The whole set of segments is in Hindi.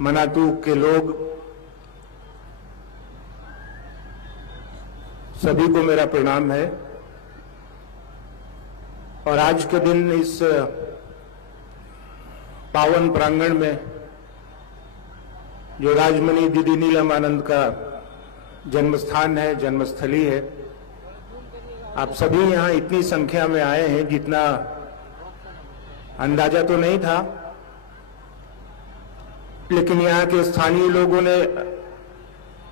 मनातू के लोग, सभी को मेरा प्रणाम है। और आज के दिन इस पावन प्रांगण में जो राजमणि दीदी नीलम आनंद का जन्मस्थान है, जन्मस्थली है, आप सभी यहां इतनी संख्या में आए हैं जितना अंदाजा तो नहीं था, लेकिन यहाँ के स्थानीय लोगों ने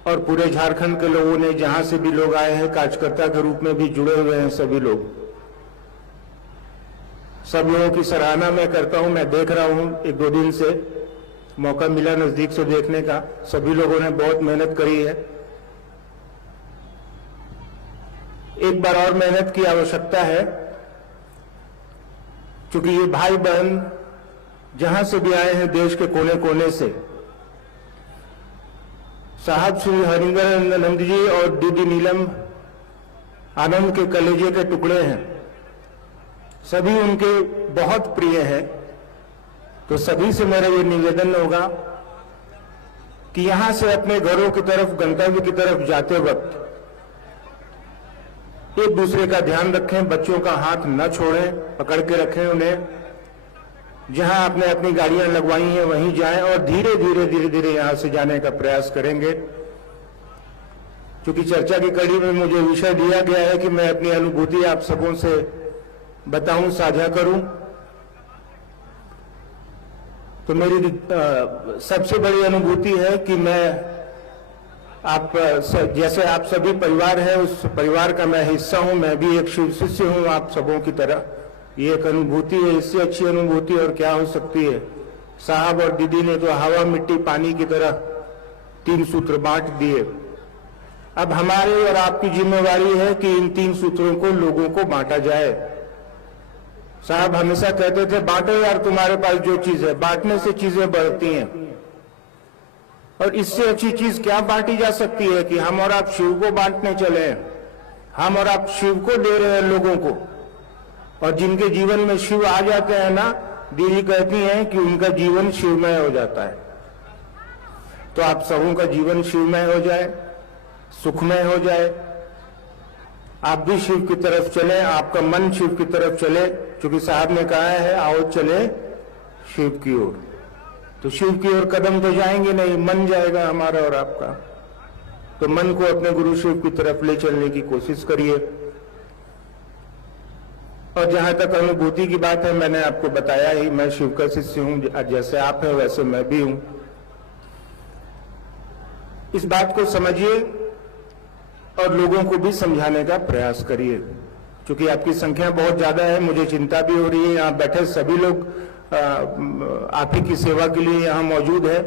और पूरे झारखंड के लोगों ने, जहां से भी लोग आए हैं, कार्यकर्ता के रूप में भी जुड़े हुए हैं सभी लोग, सब लोगों की सराहना मैं करता हूं। मैं देख रहा हूं, एक दो दिन से मौका मिला नजदीक से देखने का, सभी लोगों ने बहुत मेहनत करी है। एक बार और मेहनत की आवश्यकता है, क्योंकि ये भाई बहन जहां से भी आए हैं देश के कोने कोने से, साहब श्री हरिंदर आनंद जी और दीदी नीलम आनंद के कलेजे के टुकड़े हैं, सभी उनके बहुत प्रिय हैं। तो सभी से मेरा ये निवेदन होगा कि यहां से अपने घरों की तरफ, गंतव्य की तरफ जाते वक्त एक दूसरे का ध्यान रखें, बच्चों का हाथ न छोड़ें, पकड़ के रखें उन्हें। जहां आपने अपनी गाड़ियां लगवाई हैं वहीं जाएं और धीरे धीरे यहां से जाने का प्रयास करेंगे। क्योंकि चर्चा की कड़ी में मुझे विषय दिया गया है कि मैं अपनी अनुभूति आप सबों से बताऊं, साझा करूं। तो मेरी सबसे बड़ी अनुभूति है कि मैं जैसे आप सभी परिवार है, उस परिवार का मैं हिस्सा हूं, मैं भी एक शिव शिष्य हूं आप सबों की तरह। ये एक अनुभूति है, इससे अच्छी अनुभूति और क्या हो सकती है। साहब और दीदी ने तो हवा मिट्टी पानी की तरह 3 सूत्र बांट दिए। अब हमारी और आपकी जिम्मेवारी है कि इन 3 सूत्रों को लोगों को बांटा जाए। साहब हमेशा कहते थे, बांटो यार, तुम्हारे पास जो चीज है। बांटने से चीजें बढ़ती हैं, और इससे अच्छी चीज क्या बांटी जा सकती है कि हम और आप शिव को बांटने चले। हम और आप शिव को दे रहे हैं लोगों को, और जिनके जीवन में शिव आ जाते हैं ना, दीदी कहती हैं कि उनका जीवन शिवमय हो जाता है। तो आप सबों का जीवन शिवमय हो जाए, सुखमय हो जाए, आप भी शिव की तरफ चले, आपका मन शिव की तरफ चले, क्योंकि साहब ने कहा है आओ चले शिव की ओर। तो शिव की ओर कदम तो जाएंगे नहीं, मन जाएगा हमारा और आपका। तो मन को अपने गुरु शिव की तरफ ले चलने की कोशिश करिए। और जहां तक अनुभूति की बात है, मैंने आपको बताया ही, मैं शिव का शिष्य हूं, जैसे आप हैं वैसे मैं भी हूं। इस बात को समझिए और लोगों को भी समझाने का प्रयास करिए। क्योंकि आपकी संख्या बहुत ज्यादा है, मुझे चिंता भी हो रही है। यहाँ बैठे सभी लोग आप ही की सेवा के लिए यहाँ मौजूद है।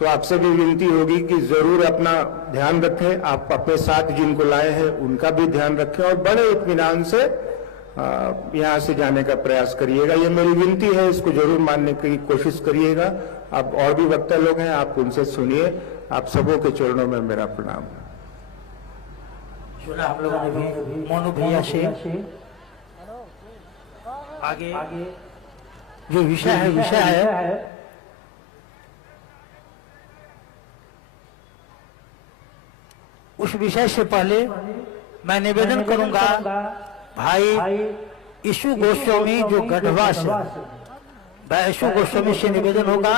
तो आपसे भी विनती होगी कि जरूर अपना ध्यान रखें, आप अपने साथ जिनको लाए हैं उनका भी ध्यान रखें, और बड़े इत्मीनान से यहाँ से जाने का प्रयास करिएगा। ये मेरी विनती है, इसको जरूर मानने की कोशिश करिएगा। अब और भी वक्ता लोग हैं, आप उनसे सुनिए। आप सबों के चरणों में मेरा प्रणाम। सुना हम लोगों ने भी मोनू भैया से। आगे जो विषय है उस विषय से पहले मैं निवेदन करूंगा, भाई यीशु गोस्वामी जो गढ़वा से, भाई यीशु गोस्वामी से निवेदन होगा,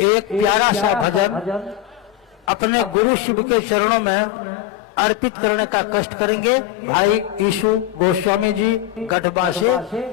एक प्यारा सा भजन अपने गुरु शिव के चरणों में अर्पित करने का कष्ट करेंगे। भाई यीशु गोस्वामी जी गढ़वा से।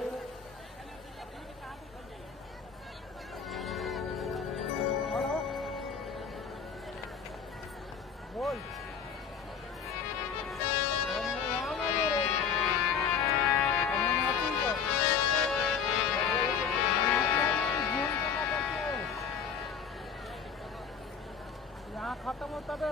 खत्म होता है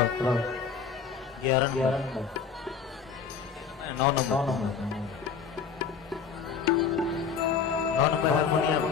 11 9 नंबर हारमोनियम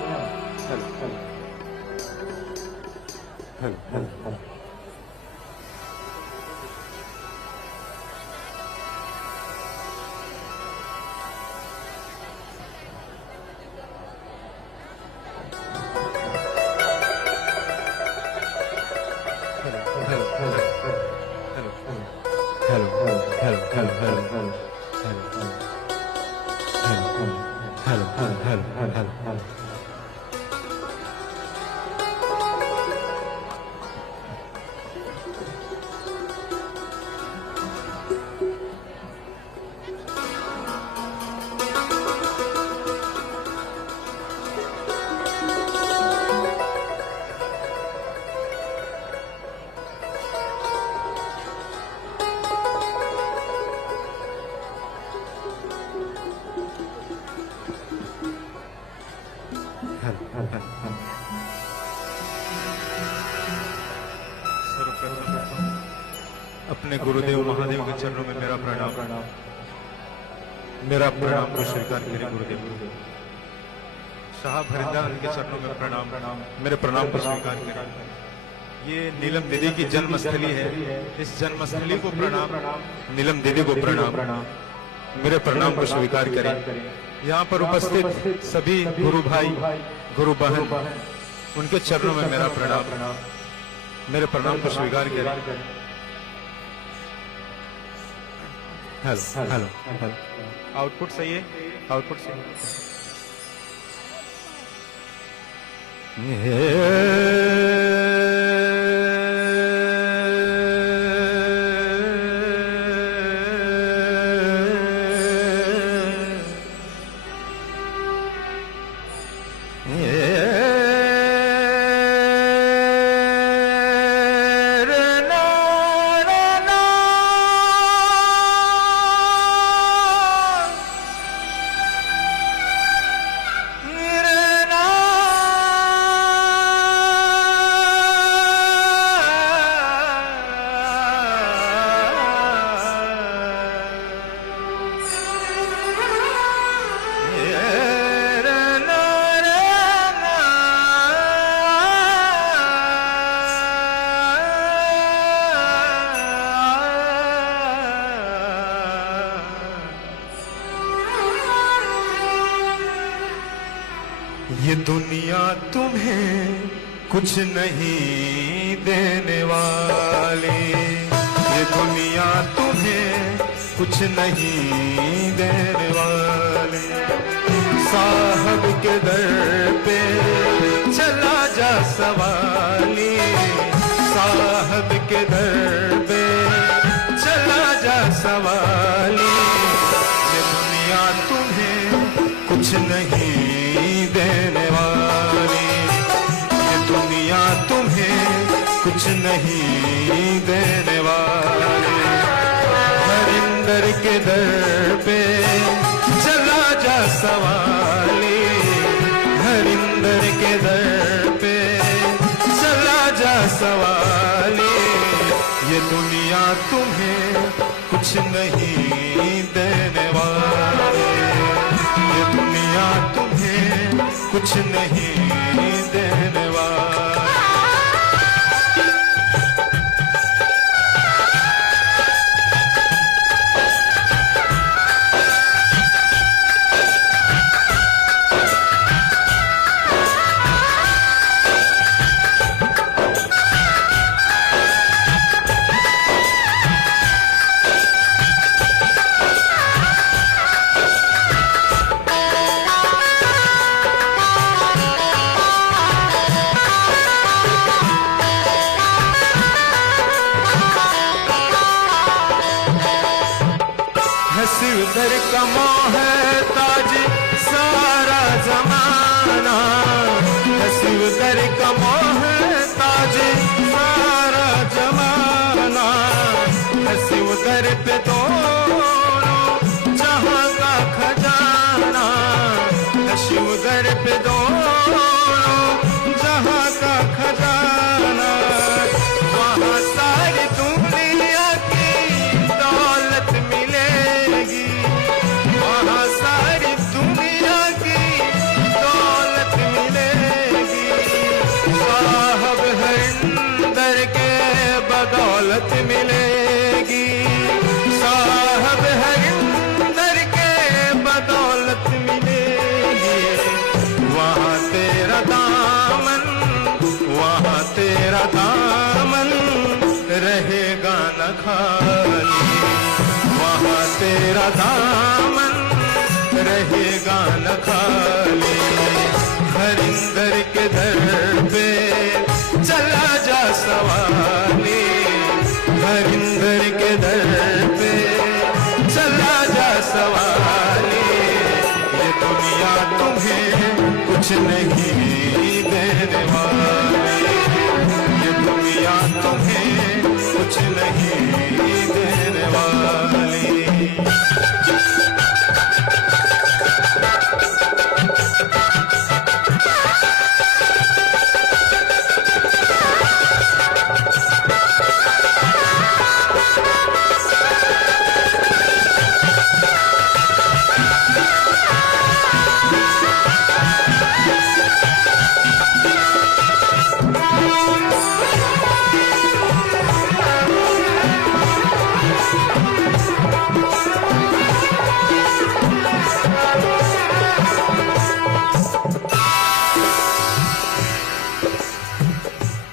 अपने गुरुदेव महादेव के चरणों में मेरा प्रणाम मेरा प्रणाम को स्वीकार करें गुरुदेव। साहब हरिंदर के चरणों में प्रणाम मेरे प्रणाम को स्वीकार करें। ये नीलम दीदी की जन्मस्थली है, इस जन्मस्थली को प्रणाम, नीलम दीदी को प्रणाम, मेरे प्रणाम को स्वीकार करें। यहाँ पर उपस्थित सभी गुरु भाई गुरु बहन उनके चरणों में मेरा प्रणाम, मेरे प्रणाम को स्वीकार करें। हेलो आउटपुट सही है, आउटपुट सही ये दुनिया तुम्हें कुछ नहीं देने वाली, ये दुनिया तुम्हें कुछ नहीं देने वाली। साहब के दर पे चला जा सवाली, साहब के दर पे चला जा सवाली। ये दुनिया तुम्हें कुछ नहीं देने वाली, ये दुनिया तुम्हें कुछ नहीं देने वाली। हरिंदर के दर पे चला जा सवाली, हरिंदर के दर पे चला जा सवाली। ये दुनिया तुम्हें कुछ नहीं देने वाली, ये दुनिया तुम्हें कुछ नहीं देने वाली। उधर कमो है ताज सारा जमाना, हसी उधर कमो है ताज सारा जमाना। हसी उधर पे दोनों जहां का खजाना, हसी उधर पे दोनों जहां का खजाना। वहां सारी दुनिया दामन रहेगा न खाली। हरिंदर के दर पे चला जा सवाली, हरिंदर के दर पे चला जा सवाली। ये दुनिया तुम्हें कुछ नहीं देने वाली, ये दुनिया तुम्हें कुछ नहीं देने वाली।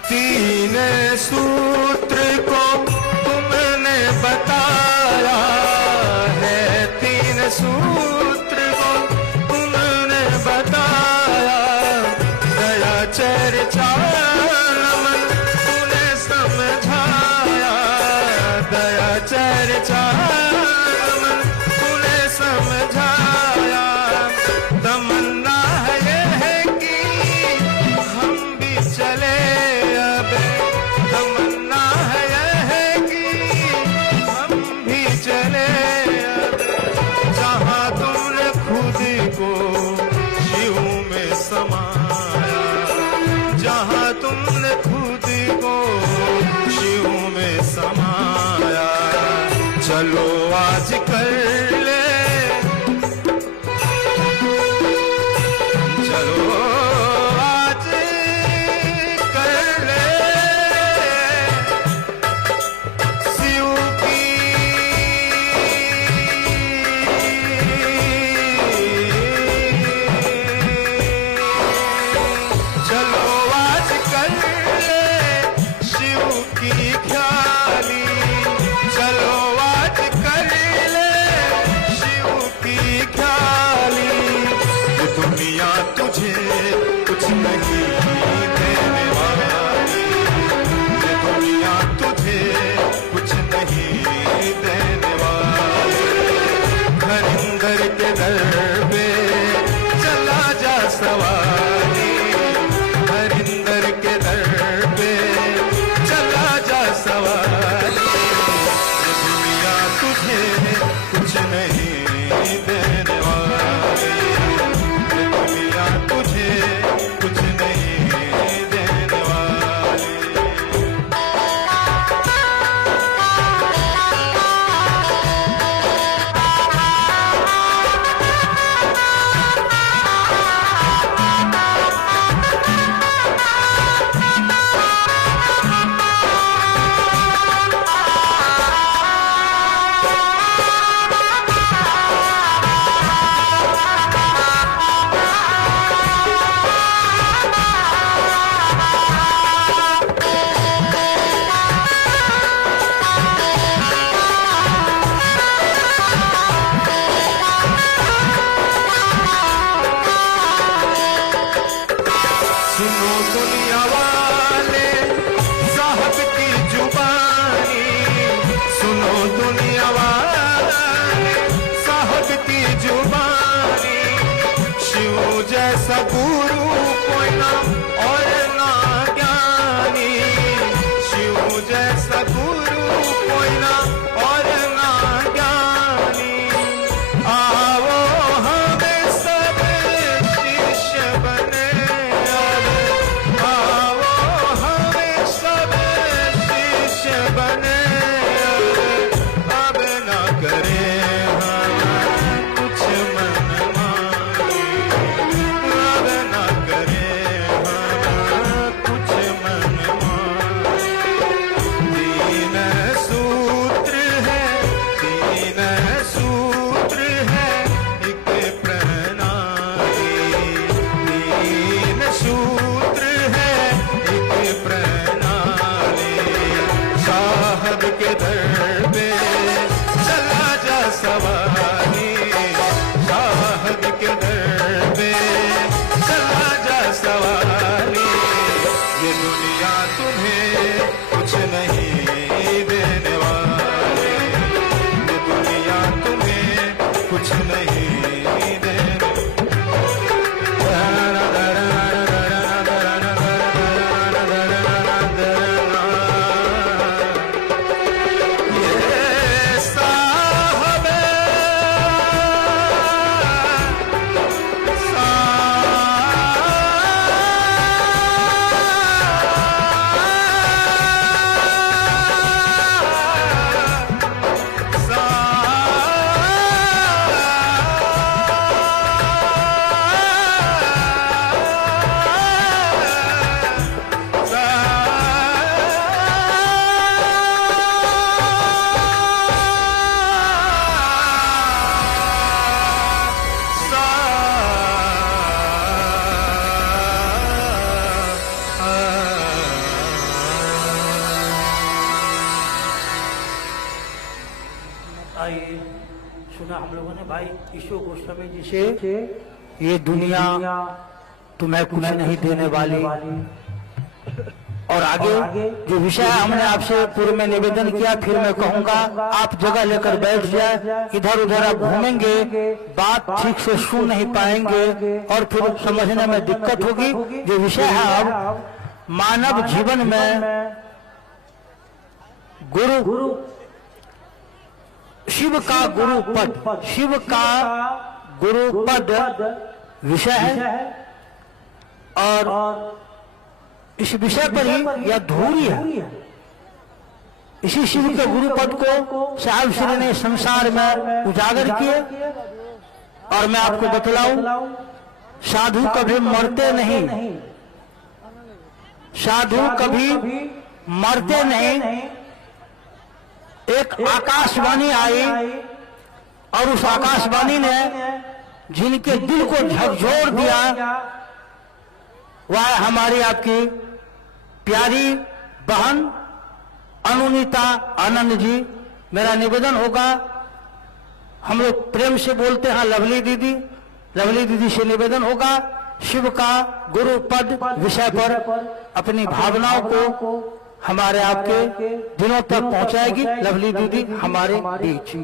तीन सूत्र को तुमने बताया है, तीन सूत्र को तुमने बताया। दया चर्चा नमन तूने समझाया, दया चर्चा नमन तूने समझाया। तमन्ना है ये है कि हम भी चले, तमन्ना है यह कि हम भी चले। जहाँ तुमने खुद को शिव में समाया, जहाँ तुमने खुद को शिव में समाया। चलो आज कर ले, चलो आज कर ले शिव की चलो आज कर ले शिव की ख्याली, चलो आज कर ले शिव की ख्याली। ये दुनिया तुझे कुछ नहीं देने वाली, ये दुनिया तुझे कुछ नहीं देने वाली। हरिंदर के दर पे चला जा सवारी, हरिंदर के दर पे चला जा सवारी। ये दुनिया तुझे कुछ नहीं देने वाली, ये दुनिया तुझे कुछ नहीं देने वाली। सुनो दुनिया वाले साहब की जुबानी, सुनो दुनिया वाले साहब की जुबानी। शिव जैसा गुरु कोई ना और ना ज्ञानी, शिव जैसा गुरु कोई ना और ना ज्ञानी। आओ हमें सब शिष्य बने, बने अब ना करे हम कुछ मन मानी, अब ना करे हम कुछ मन मानी। तीन सूत्र है, तीन सूत्र है एक प्रणाली, तीन सूत्र है एक प्रणाली। साहब के दर पे चला जा सवार, कुछ नहीं आइए सुना हम लोगों ने भाई ईशु गोस्वामी जी से, ये दुनिया तुम्हें कुछ नहीं देने वाली। और आगे जो विषय हमने आपसे पूर्व में निवेदन किया, फिर मैं कहूंगा आप जगह लेकर बैठ जाए, इधर उधर आप घूमेंगे, बात ठीक से सुन नहीं पाएंगे और फिर समझने में दिक्कत होगी। जो विषय है अब मानव जीवन में गुरु, शिव का गुरु पद, शिव का गुरु पद विषय है और इस विषय पर ही यह धूरी है। इसी शिव के गुरु पद को साहब श्री ने संसार में उजागर किए। और मैं आपको बतलाऊं, साधु कभी मरते नहीं, साधु कभी मरते नहीं। एक आकाशवाणी आई और उस आकाशवाणी ने जिनके दिल को झकझोर दिया वह हमारी आपकी प्यारी बहन अनुनीता आनंद जी। मेरा निवेदन होगा, हम लोग प्रेम से बोलते हैं लवली दीदी, लवली दीदी से निवेदन होगा शिव का गुरु पद विषय पर अपनी भावनाओं को हमारे आपके दिनों तक पहुंचाएगी लवली दीदी हमारे बीच।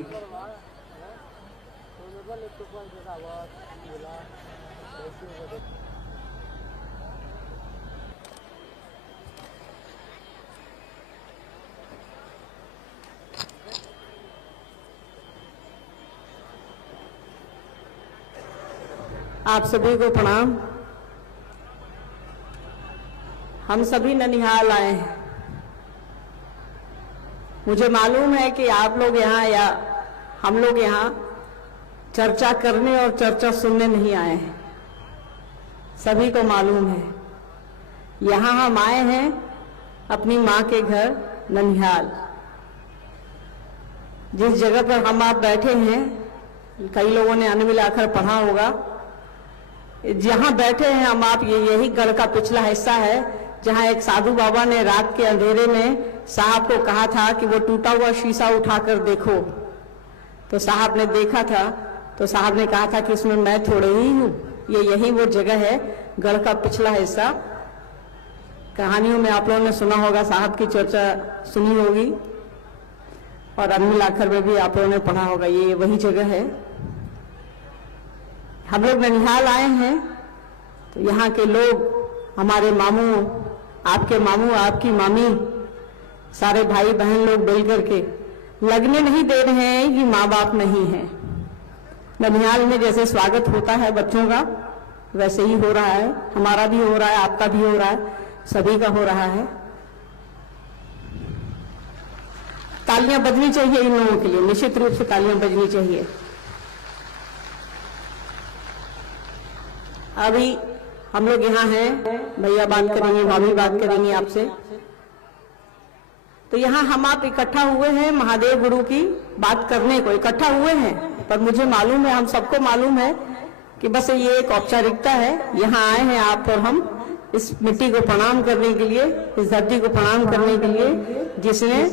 आप सभी को प्रणाम। हम सभी ननिहाल आए हैं। मुझे मालूम है कि आप लोग यहाँ या हम लोग यहाँ चर्चा करने और चर्चा सुनने नहीं आए हैं, सभी को मालूम है। यहाँ हम आए हैं अपनी माँ के घर ननिहाल। जिस जगह पर हम आप बैठे हैं, कई लोगों ने अन्न मिलाकर पढ़ा होगा, जहाँ बैठे हैं हम आप, ये यही गढ़ का पिछला हिस्सा है जहाँ एक साधु बाबा ने रात के अंधेरे में साहब को कहा था कि वो टूटा हुआ शीशा उठाकर देखो। तो साहब ने देखा था, तो साहब ने कहा था कि इसमें मैं थोड़े ही हूँ, ये यही वो जगह है, गढ़ का पिछला हिस्सा। कहानियों में आप लोगों ने सुना होगा, साहब की चर्चा सुनी होगी और अन्न मिलाकर में भी आप लोगों ने पढ़ा होगा, ये वही जगह है। हम लोग ननिहाल आए हैं तो यहाँ के लोग, हमारे मामू, आपके मामू, आपकी मामी, सारे भाई बहन लोग मिल करके लगने नहीं दे रहे हैं कि माँ बाप नहीं है। ननिहाल में जैसे स्वागत होता है बच्चों का, वैसे ही हो रहा है, हमारा भी हो रहा है, आपका भी हो रहा है, सभी का हो रहा है। तालियां बजनी चाहिए इन लोगों के लिए, निश्चित रूप से तालियां बजनी चाहिए। अभी हम लोग यहाँ हैं, भैया बात करेंगे, भाभी बात करेंगी आपसे। तो यहाँ हम आप इकट्ठा हुए हैं महादेव गुरु की बात करने को इकट्ठा हुए हैं, पर मुझे मालूम है, हम सबको मालूम है कि बस ये एक औपचारिकता है। यहाँ आए हैं आप और हम इस मिट्टी को प्रणाम करने के लिए, इस धरती को प्रणाम करने के लिए जिसने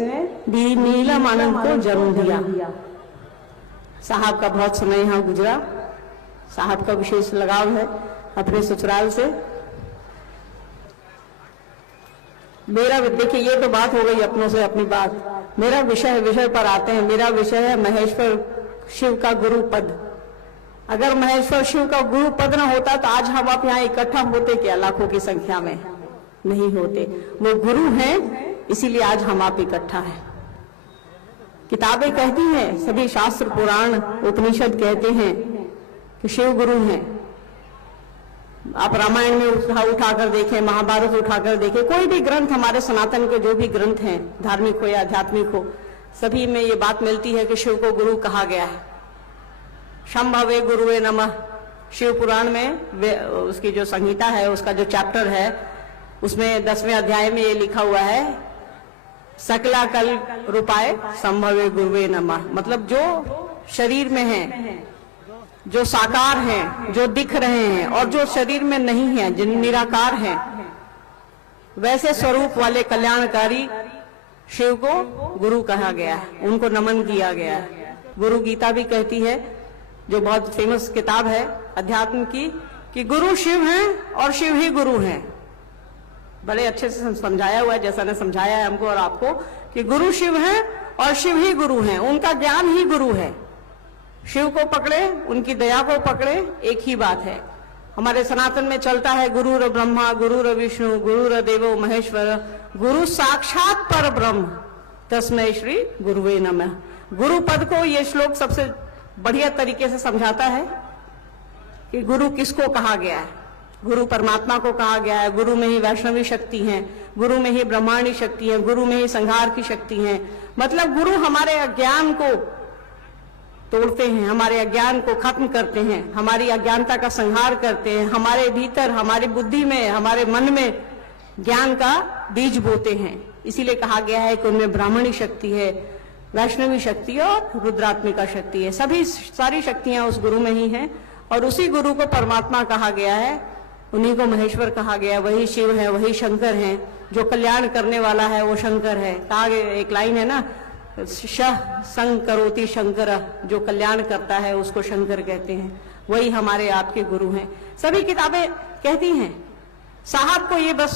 दी नीलम आनंद को जन्म दिया। साहब का बहुत समय यहाँ गुजरा, साहब का विशेष लगाव है अपने ससुराल से। मेरा देखिए, ये तो बात हो गई अपनों से अपनी बात। मेरा विषय पर आते हैं। मेरा विषय है महेश्वर शिव का गुरु पद। अगर महेश्वर शिव का गुरु पद न होता तो आज हम आप यहाँ इकट्ठा होते क्या, लाखों की संख्या में नहीं होते। वो गुरु हैं, इसीलिए आज हम आप इकट्ठा हैं। किताबें कहती हैं, सभी शास्त्र पुराण उपनिषद कहते हैं कि शिव गुरु हैं। आप रामायण में उठाकर देखें, महाभारत उठाकर देखें, कोई भी ग्रंथ, हमारे सनातन के जो भी ग्रंथ हैं, धार्मिक हो या आध्यात्मिक हो, सभी में ये बात मिलती है कि शिव को गुरु कहा गया है। शंभवे गुरुवे नमः, शिव पुराण में उसकी जो संहिता है, उसका जो चैप्टर है, उसमें 10वें अध्याय में ये लिखा हुआ है, सकला कल रूपाय संभवे गुरुवे नमः। मतलब जो शरीर में है, जो साकार हैं, जो दिख रहे हैं, और जो शरीर में नहीं है, जिन निराकार हैं, वैसे स्वरूप वाले कल्याणकारी शिव को गुरु कहा गया है, उनको नमन किया गया है। गुरु गीता भी कहती है, जो बहुत फेमस किताब है अध्यात्म की, कि गुरु शिव हैं और शिव ही गुरु हैं। बड़े अच्छे से समझाया हुआ है, जैसा ने समझाया है हमको और आपको, कि गुरु शिव हैं और शिव ही गुरु हैं, उनका ज्ञान ही गुरु है। शिव को पकड़े, उनकी दया को पकड़े, एक ही बात है। हमारे सनातन में चलता है गुरुर ब्रह्मा गुरुर विष्णु गुरुर देवो महेश्वर गुरु साक्षात पर ब्रह्म तस्मै श्री गुरुवे नमः। गुरु पद को ये श्लोक सबसे बढ़िया तरीके से समझाता है कि गुरु किसको कहा गया है। गुरु परमात्मा को कहा गया है। गुरु में ही वैष्णवी शक्ति है, गुरु में ही ब्रह्मांडी शक्ति है, गुरु में ही संहार की शक्ति है। मतलब गुरु हमारे अज्ञान को तोड़ते हैं, हमारे अज्ञान को खत्म करते हैं, हमारी अज्ञानता का संहार करते हैं, हमारे भीतर, हमारी बुद्धि में, हमारे मन में ज्ञान का बीज बोते हैं। इसीलिए कहा गया है कि उनमें ब्राह्मणी शक्ति है, वैष्णवी शक्ति और रुद्रात्मिका शक्ति है। सभी सारी शक्तियां उस गुरु में ही हैं और उसी गुरु को परमात्मा कहा गया है, उन्हीं को महेश्वर कहा गया। वही शिव है, वही शंकर है, जो कल्याण करने वाला है वो शंकर है। कहा गया, एक लाइन है ना, शह संग करोति शंकर, जो कल्याण करता है उसको शंकर कहते हैं। वही हमारे आपके गुरु हैं। सभी किताबें कहती हैं। साहब को ये बस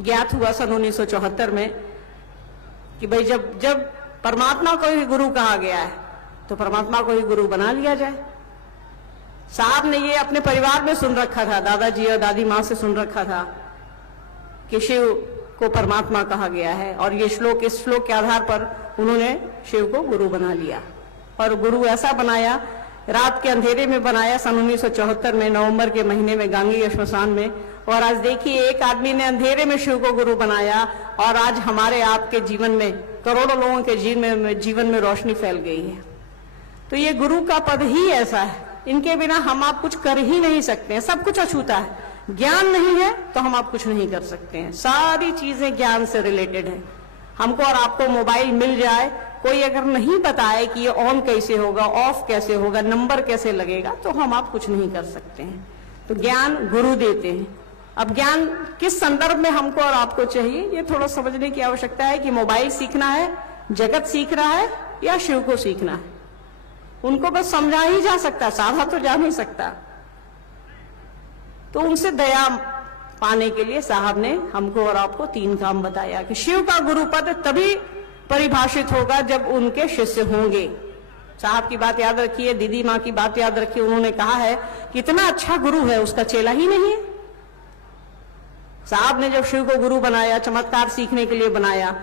ज्ञात हुआ सन 1974 में कि भाई जब परमात्मा को ही गुरु कहा गया है तो परमात्मा को ही गुरु बना लिया जाए। साहब ने ये अपने परिवार में सुन रखा था, दादाजी और दादी माँ से सुन रखा था कि शिव को परमात्मा कहा गया है, और ये श्लोक, इस श्लोक के आधार पर उन्होंने शिव को गुरु बना लिया। और गुरु ऐसा बनाया, रात के अंधेरे में बनाया सन 1974 में, नवंबर के महीने में, गांगी श्मशान में। और आज देखिए, एक आदमी ने अंधेरे में शिव को गुरु बनाया और आज हमारे आपके जीवन में, करोड़ों लोगों के जीवन में रोशनी फैल गई है। तो ये गुरु का पद ही ऐसा है, इनके बिना हम आप कुछ कर ही नहीं सकते हैं। सब कुछ अछूता है, ज्ञान नहीं है तो हम आप कुछ नहीं कर सकते हैं। सारी चीजें ज्ञान से रिलेटेड है। हमको और आपको मोबाइल मिल जाए, कोई अगर नहीं बताए कि ये ऑन कैसे होगा, ऑफ कैसे होगा, नंबर कैसे लगेगा, तो हम आप कुछ नहीं कर सकते हैं। तो ज्ञान गुरु देते हैं। अब ज्ञान किस संदर्भ में हमको और आपको चाहिए, ये थोड़ा समझने की आवश्यकता है कि मोबाइल सीखना है, जगत सीख रहा है, या शिव को सीखना है। उनको बस समझा ही जा सकता, साधा तो जा नहीं सकता। तो उनसे दया पाने के लिए साहब ने हमको और आपको 3 काम बताया कि शिव का गुरु पद तभी परिभाषित होगा जब उनके शिष्य होंगे। साहब की बात याद रखिए, दीदी माँ की बात याद रखिए। उन्होंने कहा है कि इतना अच्छा गुरु है, उसका चेला ही नहीं है। साहब ने जब शिव को गुरु बनाया, चमत्कार सीखने के लिए बनाया,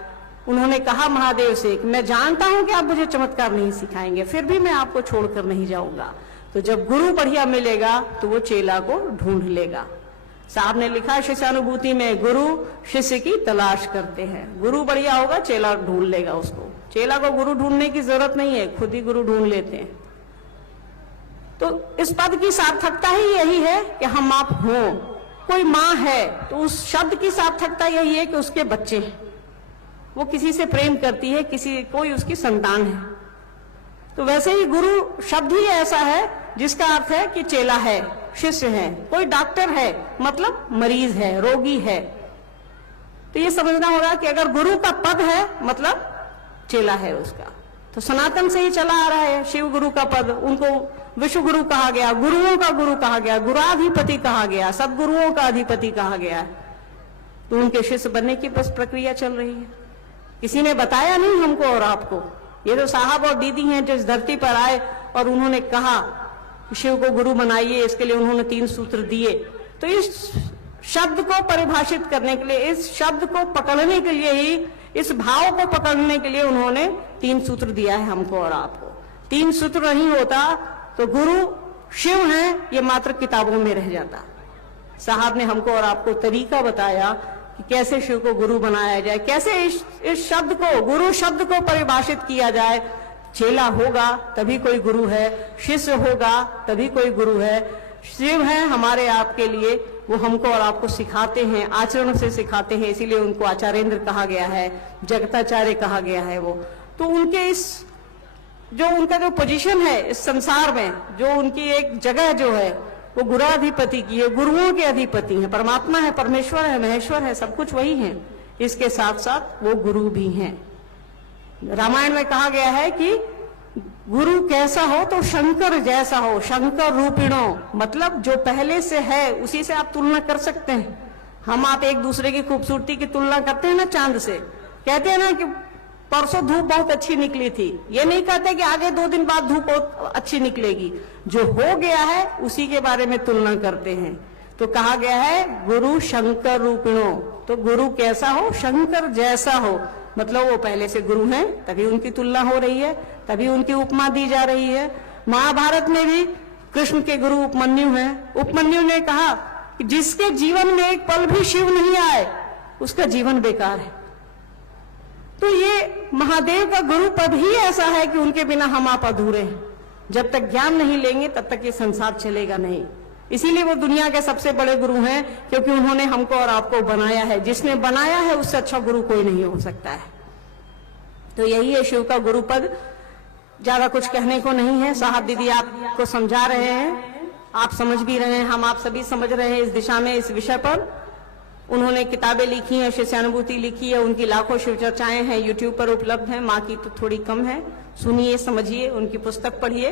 उन्होंने कहा महादेव से कि मैं जानता हूं कि आप मुझे चमत्कार नहीं सिखाएंगे, फिर भी मैं आपको छोड़कर नहीं जाऊंगा। तो जब गुरु बढ़िया मिलेगा तो वो चेला को ढूंढ लेगा। साहब ने लिखा शिष्यानुभूति में, गुरु शिष्य की तलाश करते हैं। गुरु बढ़िया होगा, चेला ढूंढ लेगा उसको। चेला को गुरु ढूंढने की जरूरत नहीं है, खुद ही गुरु ढूंढ लेते हैं। तो इस पद की सार्थकता ही यही है कि हम आप हों। कोई माँ है तो उस शब्द की सार्थकता यही है कि उसके बच्चे हैं, वो किसी से प्रेम करती है, कोई उसकी संतान है। तो वैसे ही गुरु शब्द ही ऐसा है जिसका अर्थ है कि चेला है, शिष्य है। कोई डॉक्टर है मतलब मरीज है, रोगी है। तो ये समझना होगा कि अगर गुरु का पद है मतलब चेला है उसका। तो सनातन से ही चला आ रहा है शिव गुरु का पद। उनको विश्व गुरु कहा गया, गुरुओं का गुरु कहा गया, गुराधिपति कहा गया, सब गुरुओं का अधिपति कहा गया। तो उनके शिष्य बनने की बस प्रक्रिया चल रही है। किसी ने बताया नहीं हमको और आपको। ये तो साहब और दीदी हैं जो इस धरती पर आए और उन्होंने कहा शिव को गुरु बनाइए, इसके लिए उन्होंने 3 सूत्र दिए। तो इस शब्द को परिभाषित करने के लिए, इस शब्द को पकड़ने के लिए ही, इस भाव को पकड़ने के लिए उन्होंने 3 सूत्र दिया है हमको और आपको। 3 सूत्र नहीं होता तो गुरु शिव हैं ये मात्र किताबों में रह जाता। साहब ने हमको और आपको तरीका बताया कि कैसे शिव को गुरु बनाया जाए, कैसे इस शब्द को, गुरु शब्द को परिभाषित किया जाए। चेला होगा तभी कोई गुरु है, शिष्य होगा तभी कोई गुरु है। शिव है हमारे आपके लिए, वो हमको और आपको सिखाते हैं, आचरण से सिखाते हैं, इसीलिए उनको आचार्येंद्र कहा गया है, जगताचार्य कहा गया है। वो तो उनके इस जो उनका जो पोजीशन है इस संसार में, जो उनकी एक जगह जो है वो गुराधिपति की है, गुरुओं के अधिपति हैं। परमात्मा है, परमेश्वर है, महेश्वर है, सब कुछ वही है। इसके साथ साथ वो गुरु भी हैं। रामायण में कहा गया है कि गुरु कैसा हो तो शंकर जैसा हो, शंकर रूपिणो, मतलब जो पहले से है उसी से आप तुलना कर सकते हैं। हम आप एक दूसरे की खूबसूरती की तुलना करते हैं ना चांद से, कहते हैं ना कि परसों धूप बहुत अच्छी निकली थी, ये नहीं कहते कि आगे 2 दिन बाद धूप बहुत अच्छी निकलेगी। जो हो गया है उसी के बारे में तुलना करते हैं। तो कहा गया है गुरु शंकर रूपिणो, तो गुरु कैसा हो, शंकर जैसा हो, मतलब वो पहले से गुरु हैं तभी उनकी तुलना हो रही है, तभी उनकी उपमा दी जा रही है। महाभारत में भी कृष्ण के गुरु उपमन्यु हैं। उपमन्यु ने कहा कि जिसके जीवन में एक पल भी शिव नहीं आए उसका जीवन बेकार है। तो ये महादेव का गुरु पद ही ऐसा है कि उनके बिना हम आप अधूरे हैं। जब तक ज्ञान नहीं लेंगे तब तक ये संसार चलेगा नहीं। इसीलिए वो दुनिया के सबसे बड़े गुरु हैं, क्योंकि उन्होंने हमको और आपको बनाया है। जिसने बनाया है उससे अच्छा गुरु कोई नहीं हो सकता है। तो यही है शिव का गुरु पद। ज्यादा कुछ कहने को नहीं है। साहब दीदी आपको समझा रहे हैं, आप समझ भी रहे हैं, हम आप सभी समझ रहे हैं इस दिशा में, इस विषय पर। उन्होंने किताबें लिखी हैं, शिष्यानुभूति लिखी है, उनकी लाखों शिव चर्चाएं हैं, यूट्यूब पर उपलब्ध हैं। माँ की तो थोड़ी कम है। सुनिए, समझिए, उनकी पुस्तक पढ़िए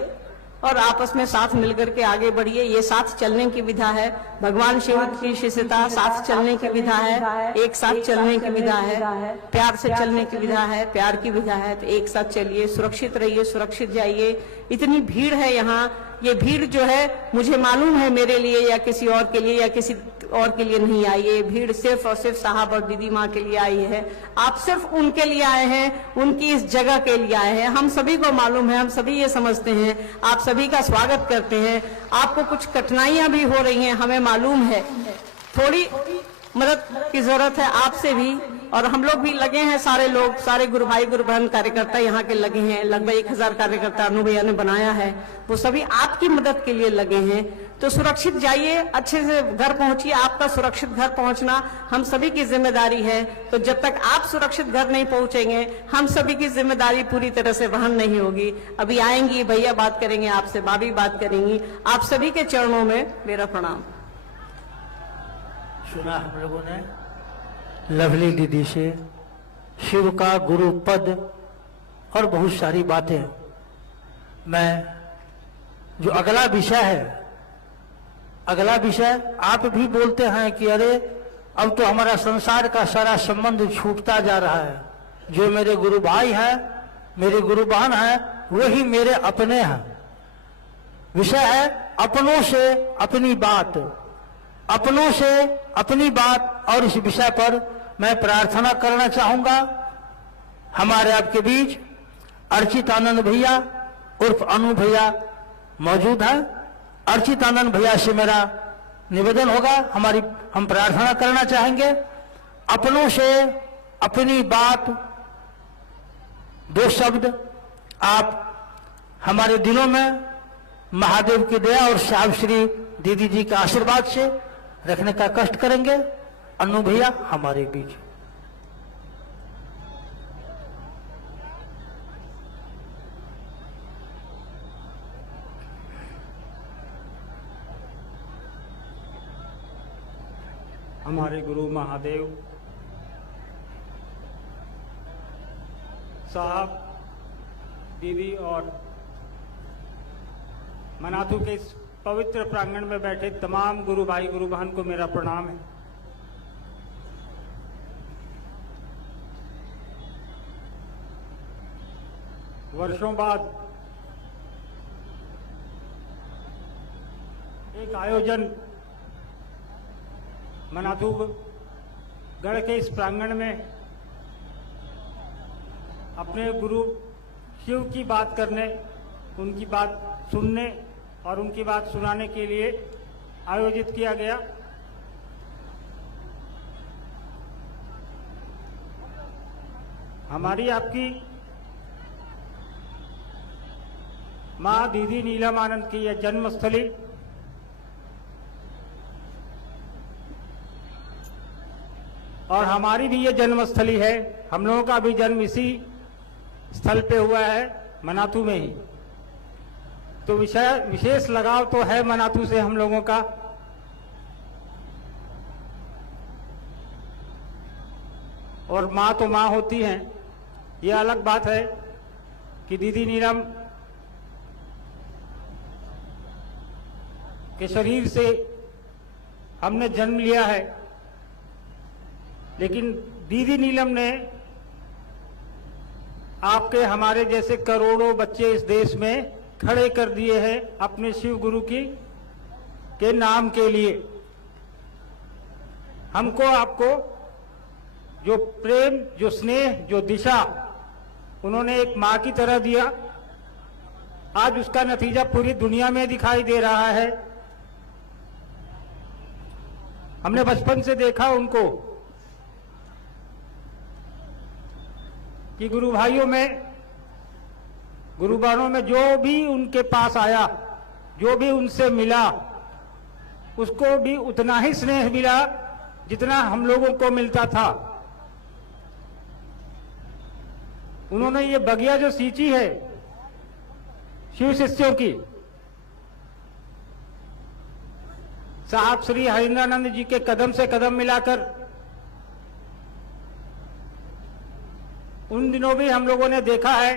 और आपस में साथ मिलकर के आगे बढ़िए। ये साथ चलने की विधा है। भगवान शिव की शिष्यता साथ चलने की विधा है, एक साथ चलने की विधा है, प्यार से चलने की विधा है, प्यार की विधा है। तो एक साथ चलिए, सुरक्षित रहिए, सुरक्षित जाइए। इतनी भीड़ है यहाँ, ये भीड़ जो है मुझे मालूम है मेरे लिए या किसी और के लिए या किसी और के लिए नहीं आई है। भीड़ सिर्फ और सिर्फ साहब और दीदी माँ के लिए आई है। आप सिर्फ उनके लिए आए हैं, उनकी इस जगह के लिए आए हैं। हम सभी को मालूम है, हम सभी ये समझते हैं, आप सभी का स्वागत करते हैं। आपको कुछ कठिनाइयां भी हो रही हैं, हमें मालूम है। थोड़ी मदद की जरूरत है आपसे भी, और हम लोग भी लगे हैं, सारे लोग, सारे गुरु भाई गुरु बहन कार्यकर्ता यहाँ के लगे हैं। लगभग 1000 कार्यकर्ता अनु भैया ने बनाया है, वो सभी आपकी मदद के लिए लगे हैं। तो सुरक्षित जाइए, अच्छे से घर पहुंचिए। आपका सुरक्षित घर पहुंचना हम सभी की जिम्मेदारी है। तो जब तक आप सुरक्षित घर नहीं पहुंचेंगे, हम सभी की जिम्मेदारी पूरी तरह से वहन नहीं होगी। अभी आएंगी भैया, बात करेंगे आपसे, भाभी बात करेंगी। आप सभी के चरणों में मेरा प्रणाम। सुना हम लोगों ने लवली दीदी से शिव का गुरु पद और बहुत सारी बातें। मैं जो अगला विषय है, अगला विषय आप भी बोलते हैं कि अरे अब तो हमारा संसार का सारा संबंध छूटता जा रहा है। जो मेरे गुरु भाई हैं, मेरे गुरु बहन हैं, वही मेरे अपने हैं। विषय है अपनों से अपनी बात, अपनों से अपनी बात। और इस विषय पर मैं प्रार्थना करना चाहूंगा। हमारे आपके बीच अर्चित आनंद भैया उर्फ अनु भैया मौजूद हैं। अर्चित आनंद भैया से मेरा निवेदन होगा, हम प्रार्थना करना चाहेंगे। अपनों से अपनी बात, 2 शब्द आप हमारे दिलों में महादेव की दया और साहब श्री दीदी जी के आशीर्वाद से रखने का कष्ट करेंगे। अनु भैया हमारे बीच। हमारे गुरु महादेव साहब, दीदी और मनाथू के इस पवित्र प्रांगण में बैठे तमाम गुरु भाई गुरु बहन को मेरा प्रणाम है। वर्षों बाद एक आयोजन मनातू गढ़ के इस प्रांगण में अपने गुरु शिव की बात करने, उनकी बात सुनने और उनकी बात सुनाने के लिए आयोजित किया गया। हमारी आपकी माँ दीदी नीलम आनंद की यह जन्मस्थली और हमारी भी ये जन्मस्थली है। हम लोगों का भी जन्म इसी स्थल पे हुआ है, मनातू में ही। तो विशेष लगाव तो है मनातू से हम लोगों का। और माँ तो माँ होती हैं। ये अलग बात है कि दीदी नीलम के शरीर से हमने जन्म लिया है, लेकिन दीदी नीलम ने आपके हमारे जैसे करोड़ों बच्चे इस देश में खड़े कर दिए हैं अपने शिव गुरु के नाम के लिए। हमको आपको जो प्रेम, जो स्नेह, जो दिशा उन्होंने एक माँ की तरह दिया, आज उसका नतीजा पूरी दुनिया में दिखाई दे रहा है। हमने बचपन से देखा उनको कि गुरु भाइयों में, गुरु बहनों में जो भी उनके पास आया, जो भी उनसे मिला, उसको भी उतना ही स्नेह मिला जितना हम लोगों को मिलता था। उन्होंने ये बगिया जो सींची है शिव शिष्यों की, साहब श्री हरिंद्रानंद जी के कदम से कदम मिलाकर, उन दिनों भी हम लोगों ने देखा है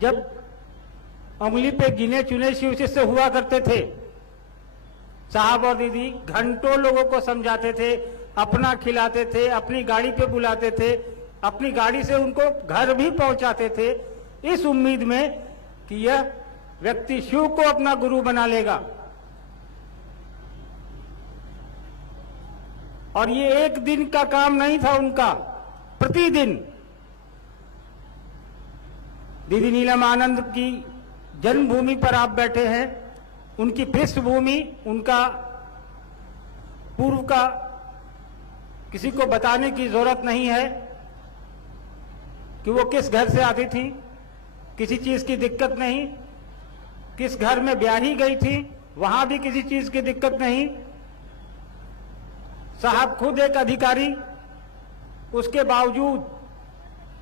जब उंगली पे गिने चुने शिव शिष्य हुआ करते थे। साहब और दीदी घंटों लोगों को समझाते थे, अपना खिलाते थे, अपनी गाड़ी पे बुलाते थे, अपनी गाड़ी से उनको घर भी पहुंचाते थे, इस उम्मीद में कि यह व्यक्ति शिव को अपना गुरु बना लेगा। और ये एक दिन का काम नहीं था उनका, प्रतिदिन दीदी नीलम आनंद की जन्मभूमि पर आप बैठे हैं। उनकी पृष्ठभूमि, उनका पूर्व का किसी को बताने की जरूरत नहीं है कि वो किस घर से आती थी, किसी चीज की दिक्कत नहीं, किस घर में ब्याही गई थी, वहां भी किसी चीज की दिक्कत नहीं। साहब खुद एक अधिकारी, उसके बावजूद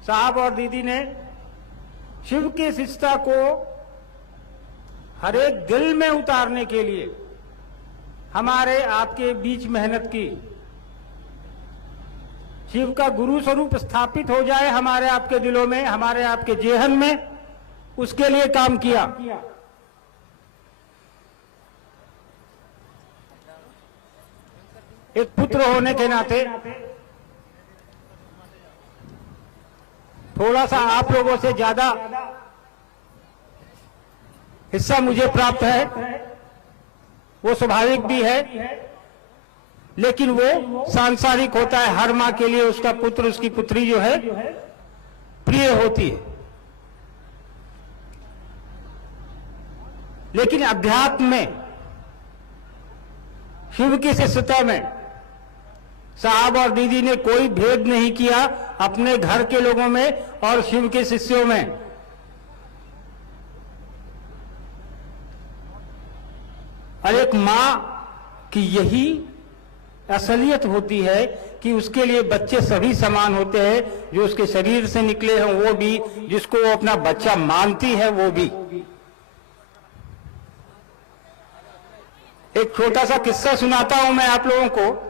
साहब और दीदी ने शिव की शिष्टता को हर एक दिल में उतारने के लिए हमारे आपके बीच मेहनत की। शिव का गुरु स्वरूप स्थापित हो जाए हमारे आपके दिलों में, हमारे आपके जेहन में, उसके लिए काम किया। एक पुत्र होने के नाते थोड़ा सा आप लोगों से ज्यादा हिस्सा मुझे प्राप्त है, वो स्वाभाविक भी है, लेकिन वो सांसारिक होता है। हर मां के लिए उसका पुत्र, उसकी पुत्री जो है प्रिय होती है। लेकिन अध्यात्म में, शिव की शिष्यता में साहब और दीदी ने कोई भेद नहीं किया अपने घर के लोगों में और शिव के शिष्यों में। और एक मां की यही असलियत होती है कि उसके लिए बच्चे सभी समान होते हैं, जो उसके शरीर से निकले हैं वो भी, जिसको वो अपना बच्चा मानती है वो भी। एक छोटा सा किस्सा सुनाता हूं मैं आप लोगों को।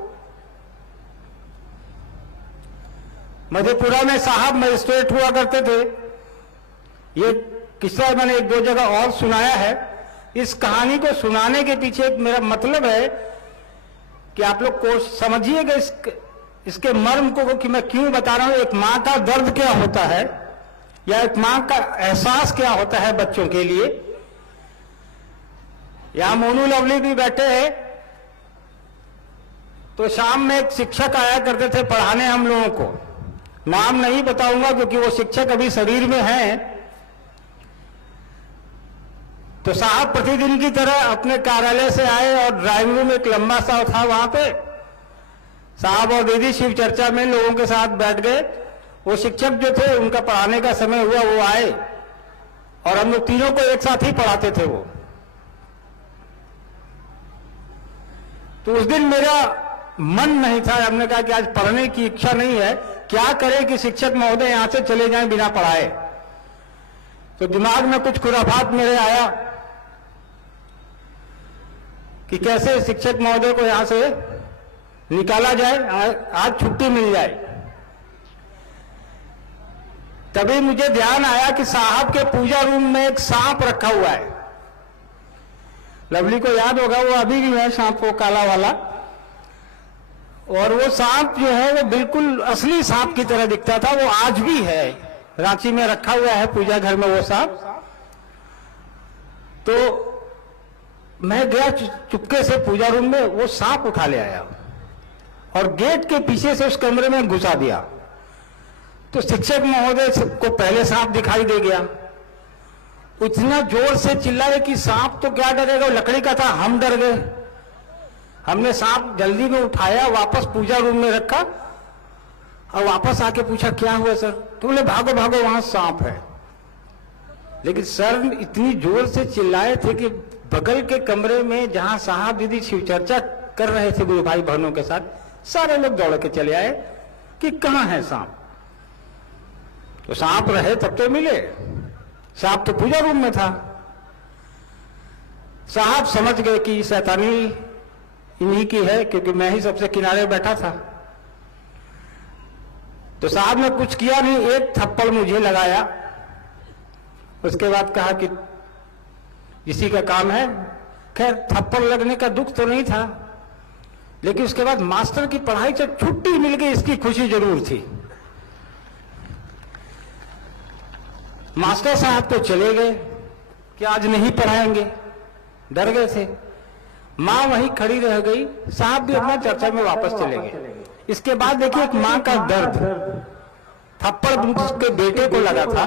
मधेपुरा में साहब मजिस्ट्रेट हुआ करते थे। ये किस्सा मैंने एक दो जगह और सुनाया है। इस कहानी को सुनाने के पीछे एक मेरा मतलब है कि आप लोग को समझिएगा इसके मर्म को कि मैं क्यों बता रहा हूं। एक मां का दर्द क्या होता है या एक मां का एहसास क्या होता है बच्चों के लिए। यहां मोनू लवली भी बैठे हैं। तो शाम में एक शिक्षक आया करते थे पढ़ाने हम लोगों को, नाम नहीं बताऊंगा क्योंकि वो शिक्षक अभी शरीर में हैं। तो साहब प्रतिदिन की तरह अपने कार्यालय से आए और ड्राइंग रूम एक लंबा सा था, वहां पे साहब और दीदी शिव चर्चा में लोगों के साथ बैठ गए। वो शिक्षक जो थे उनका पढ़ाने का समय हुआ, वो आए और हम लोग तीनों को एक साथ ही पढ़ाते थे वो। तो उस दिन मेरा मन नहीं था, हमने कहा कि आज पढ़ने की इच्छा नहीं है, क्या करें कि शिक्षक महोदय यहां से चले जाएं बिना पढ़ाए। तो दिमाग में कुछ खुराफात मेरे आया कि कैसे शिक्षक महोदय को यहां से निकाला जाए, आज छुट्टी मिल जाए। तभी मुझे ध्यान आया कि साहब के पूजा रूम में एक सांप रखा हुआ है। लवली को याद होगा, वो अभी भी है सांप, वो काला वाला। और वो सांप जो है वो बिल्कुल असली सांप की तरह दिखता था, वो आज भी है, रांची में रखा हुआ है पूजा घर में वो सांप। तो मैं गया चुपके से पूजा रूम में, वो सांप उठा ले आया और गेट के पीछे से उस कमरे में घुसा दिया। तो शिक्षक महोदय को पहले सांप दिखाई दे गया, इतना जोर से चिल्लाए कि सांप तो क्या डरेगा, लकड़ी का था, हम डर गए। हमने सांप जल्दी में उठाया, वापस पूजा रूम में रखा और वापस आके पूछा क्या हुआ सर। तो बोले भागो भागो वहां सांप है। लेकिन सर इतनी जोर से चिल्लाए थे कि बगल के कमरे में जहां साहब दीदी शिव चर्चा कर रहे थे गुरु भाई बहनों के साथ, सारे लोग दौड़ के चले आए कि कहां है सांप। तो सांप रहे तब तो मिले, सांप तो पूजा रूम में था। साहब समझ गए कि शैतानी इन्हीं की है, क्योंकि मैं ही सबसे किनारे बैठा था। तो साहब ने कुछ किया नहीं, एक थप्पड़ मुझे लगाया। उसके बाद कहा कि इसी का काम है। खैर थप्पड़ लगने का दुख तो नहीं था, लेकिन उसके बाद मास्टर की पढ़ाई से छुट्टी मिल गई, इसकी खुशी जरूर थी। मास्टर साहब तो चले गए कि आज नहीं पढ़ाएंगे, डर गए थे। माँ वहीं खड़ी रह गई, साहब भी अपना चर्चा में वापस चले गए। इसके बाद देखिए एक माँ का दर्द, थप्पड़ उसके बेटे को लगा था,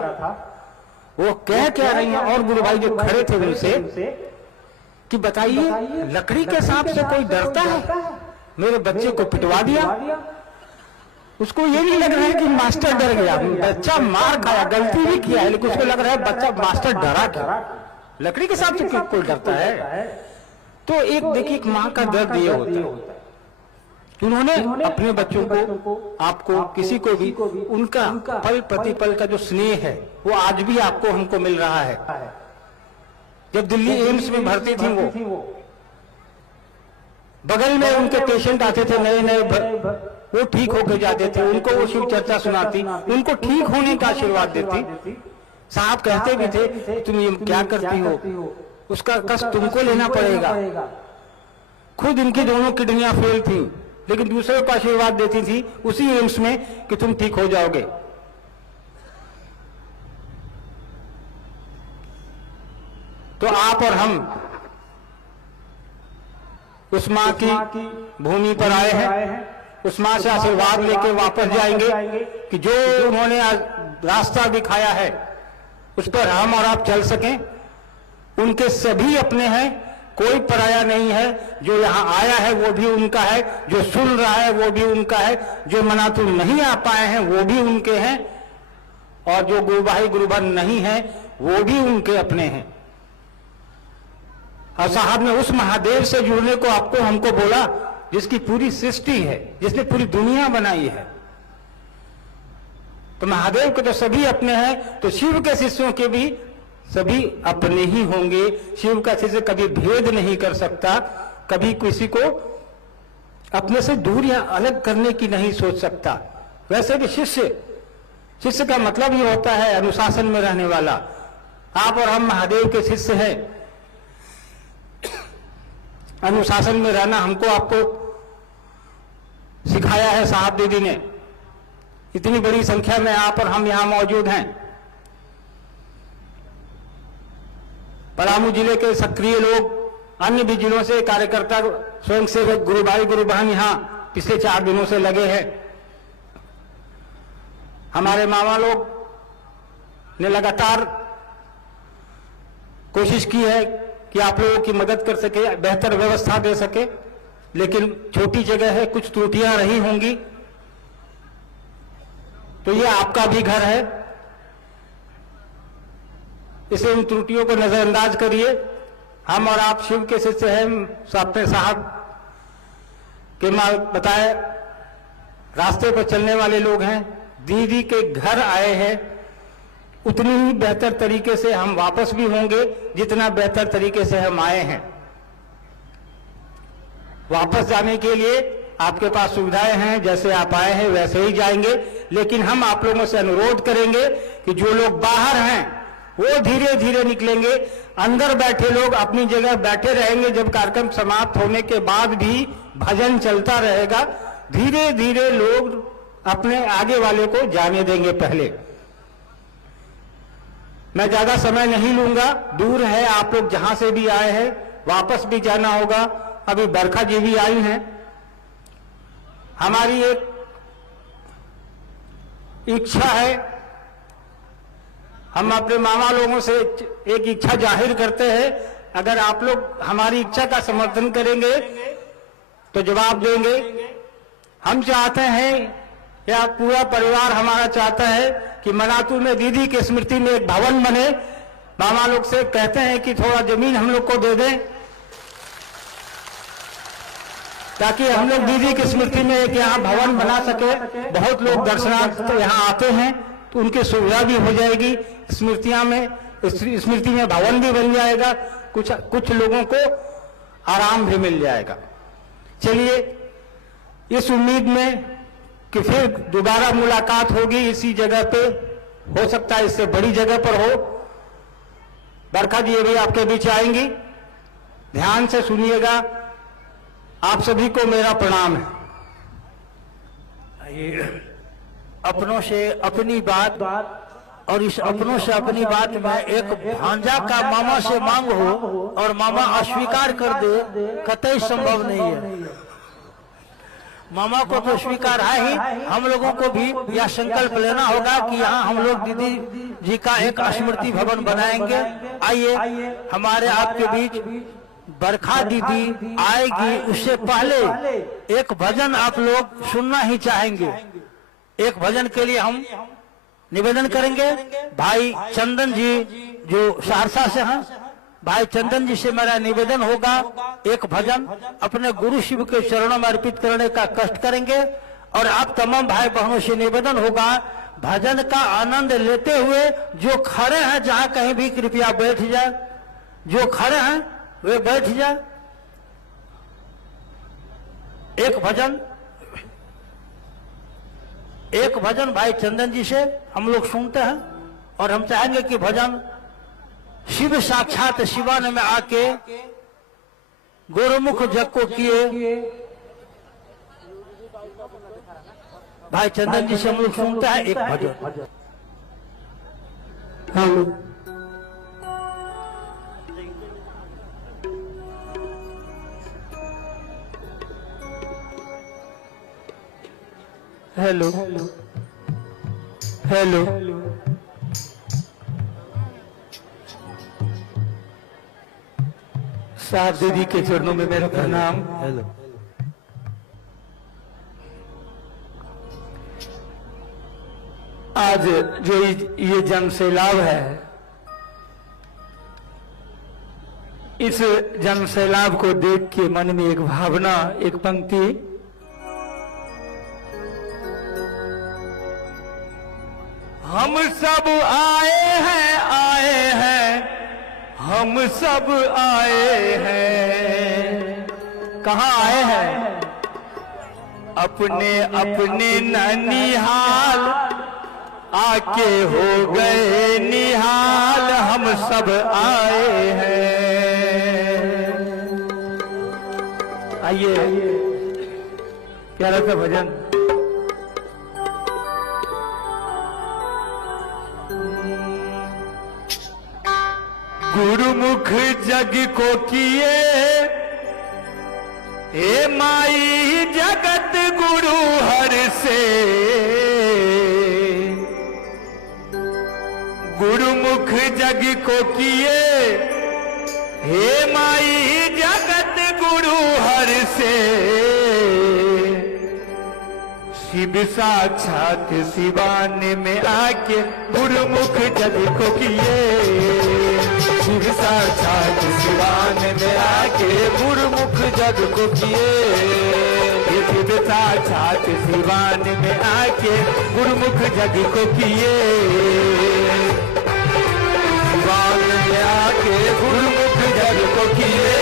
वो कह क्या रही है। और गुरु भाई जो खड़े थे उनसे कि बताइए लकड़ी के सांप से कोई डरता है, मेरे बच्चे को पिटवा दिया। उसको ये नहीं लग रहा है कि मास्टर डर गया, बच्चा मार खाया, गलती भी किया है, लेकिन उसको लग रहा है बच्चा मास्टर डरा क्या, लकड़ी के सांप से कोई डरता है। तो एक देखिए एक माँ का दर्द ये होता है। उन्होंने अपने बच्चों को, आपको, किसी को भी, उनका पल प्रतिपल का जो स्नेह है वो आज भी आपको हमको मिल रहा है। जब दिल्ली एम्स में भर्ती थी वो, बगल में उनके पेशेंट आते थे नए नए, वो ठीक होकर जाते थे, उनको वो शिव चर्चा सुनाती, उनको ठीक होने का आशीर्वाद देती। साहब कहते भी थे तुम ये क्या करती हो, उसका कष्ट तुमको लेना पड़ेगा। खुद इनकी दोनों किडनियां फेल थी, लेकिन दूसरे को आशीर्वाद देती थी उसी एम्स में कि तुम ठीक हो जाओगे। तो आप और हम उस मां की भूमि पर आए हैं, उस मां से आशीर्वाद लेके वापस जाएंगे कि जो उन्होंने रास्ता दिखाया है उस पर हम और आप चल सकें। उनके सभी अपने हैं, कोई पराया नहीं है। जो यहाँ आया है वो भी उनका है, जो सुन रहा है वो भी उनका है, जो मनातुर नहीं आ पाए हैं वो भी उनके हैं, और जो गुरु भाई गुरुबन नहीं है वो भी उनके अपने हैं। और साहब ने उस महादेव से जुड़ने को आपको हमको बोला जिसकी पूरी सृष्टि है, जिसने पूरी दुनिया बनाई है। तो महादेव के तो सभी अपने हैं, तो शिव के शिष्यों के भी सभी अपने ही होंगे। शिव का शिष्य कभी भेद नहीं कर सकता, कभी किसी को अपने से दूर या अलग करने की नहीं सोच सकता। वैसे भी शिष्य का मतलब ये होता है अनुशासन में रहने वाला। आप और हम महादेव के शिष्य हैं। अनुशासन में रहना हमको आपको सिखाया है साहब दीदी ने। इतनी बड़ी संख्या में आप और हम यहां मौजूद हैं। पलामू जिले के सक्रिय लोग अन्य भी जिलों से कार्यकर्ता स्वयंसेवक गुरु भाई गुरु बहन यहाँ पिछले 4 दिनों से लगे हैं। हमारे मामा लोग ने लगातार कोशिश की है कि आप लोगों की मदद कर सके, बेहतर व्यवस्था दे सके, लेकिन छोटी जगह है, कुछ त्रुटियां रही होंगी, तो ये आपका भी घर है, इसे उन त्रुटियों को नजरअंदाज करिए। हम और आप शिव के शिष्य हैं, अपने साहब के बताए रास्ते पर चलने वाले लोग हैं। दीदी के घर आए हैं, उतनी ही बेहतर तरीके से हम वापस भी होंगे जितना बेहतर तरीके से हम आए हैं। वापस जाने के लिए आपके पास सुविधाएं हैं, जैसे आप आए हैं वैसे ही जाएंगे, लेकिन हम आप लोगों से अनुरोध करेंगे कि जो लोग बाहर हैं वो धीरे धीरे निकलेंगे, अंदर बैठे लोग अपनी जगह बैठे रहेंगे। जब कार्यक्रम समाप्त होने के बाद भी भजन चलता रहेगा, धीरे धीरे लोग अपने आगे वाले को जाने देंगे। पहले मैं ज्यादा समय नहीं लूंगा, दूर है, आप लोग जहां से भी आए हैं वापस भी जाना होगा। अभी बरखा जी भी आई हैं। हमारी एक इच्छा है, हम अपने मामा लोगों से एक इच्छा जाहिर करते हैं, अगर आप लोग हमारी इच्छा का समर्थन करेंगे तो जवाब देंगे। हम चाहते हैं, या पूरा परिवार हमारा चाहता है कि मनातू में दीदी की स्मृति में एक भवन बने। मामा लोग से कहते हैं कि थोड़ा जमीन हम लोग को दे दें, ताकि हम लोग दीदी की स्मृति में एक यहाँ भवन बना सके। बहुत लोग दर्शनार्थ यहाँ आते हैं तो उनकी सुविधा भी हो जाएगी। स्मृति में भवन भी बन जाएगा, कुछ लोगों को आराम भी मिल जाएगा। चलिए, इस उम्मीद में कि फिर दोबारा मुलाकात होगी इसी जगह पे, हो सकता है इससे बड़ी जगह पर हो। बरखा जी अभी आपके बीच आएंगी, ध्यान से सुनिएगा। आप सभी को मेरा प्रणाम है। अपनों से अपनी बात और इस अपनों से अपनी बात में एक भांजा का मामा से मांग हो और मामा अस्वीकार कर दे, कतई संभव नहीं है। मामा को तो स्वीकार है ही, हम लोगों को भी यह संकल्प लेना होगा कि यहाँ हम लोग दीदी जी का एक स्मृति भवन बनाएंगे। आइए, हमारे आपके बीच बरखा दीदी आएगी, उससे पहले एक भजन आप लोग सुनना ही चाहेंगे। एक भजन के लिए हम निवेदन करेंगे। भाई चंदन जी जो सहरसा से हैं, भाई चंदन जी से मेरा निवेदन होगा, एक भजन अपने गुरु शिव के चरणों में अर्पित करने का कष्ट करेंगे। और आप तमाम भाई बहनों से निवेदन होगा, भजन का आनंद लेते हुए जो खड़े हैं जहां कहीं भी कृपया बैठ जाए, जो खड़े हैं वे बैठ जाए। एक भजन भाई चंदन जी से हम लोग सुनते हैं, और हम चाहेंगे कि भजन शिव साक्षात शिवान में आके गोरमुख जग को किए। भाई चंदन जी से हम लोग सुनते हैं एक भजन। हेलो हेलो हेलो, साहब दीदी के चरणों में मेरा प्रणाम। हेलो, आज जो ये जन सैलाब है, इस जन सैलाब को देख के मन में एक भावना, एक पंक्ति, हम सब आए हैं, हम सब आए हैं। कहाँ आए हैं? अपने अपने ननिहाल, आके हो गए निहाल, हम सब आए हैं। आइए, प्यारा सा भजन। गुरुमुख जग को किए, हे माई जगत गुरु हर से। गुरुमुख जग को किए, हे माई जगत गुरु हर से। शिव साक्षात सिवान में आके गुरुमुख जग को किए। शिव साक्षात सिवान में आके गुरुमुख जग को किए। शिव साक्षात सिवान में आके गुरुमुख जग को किए। सिवान में आके गुरुमुख जग को किए।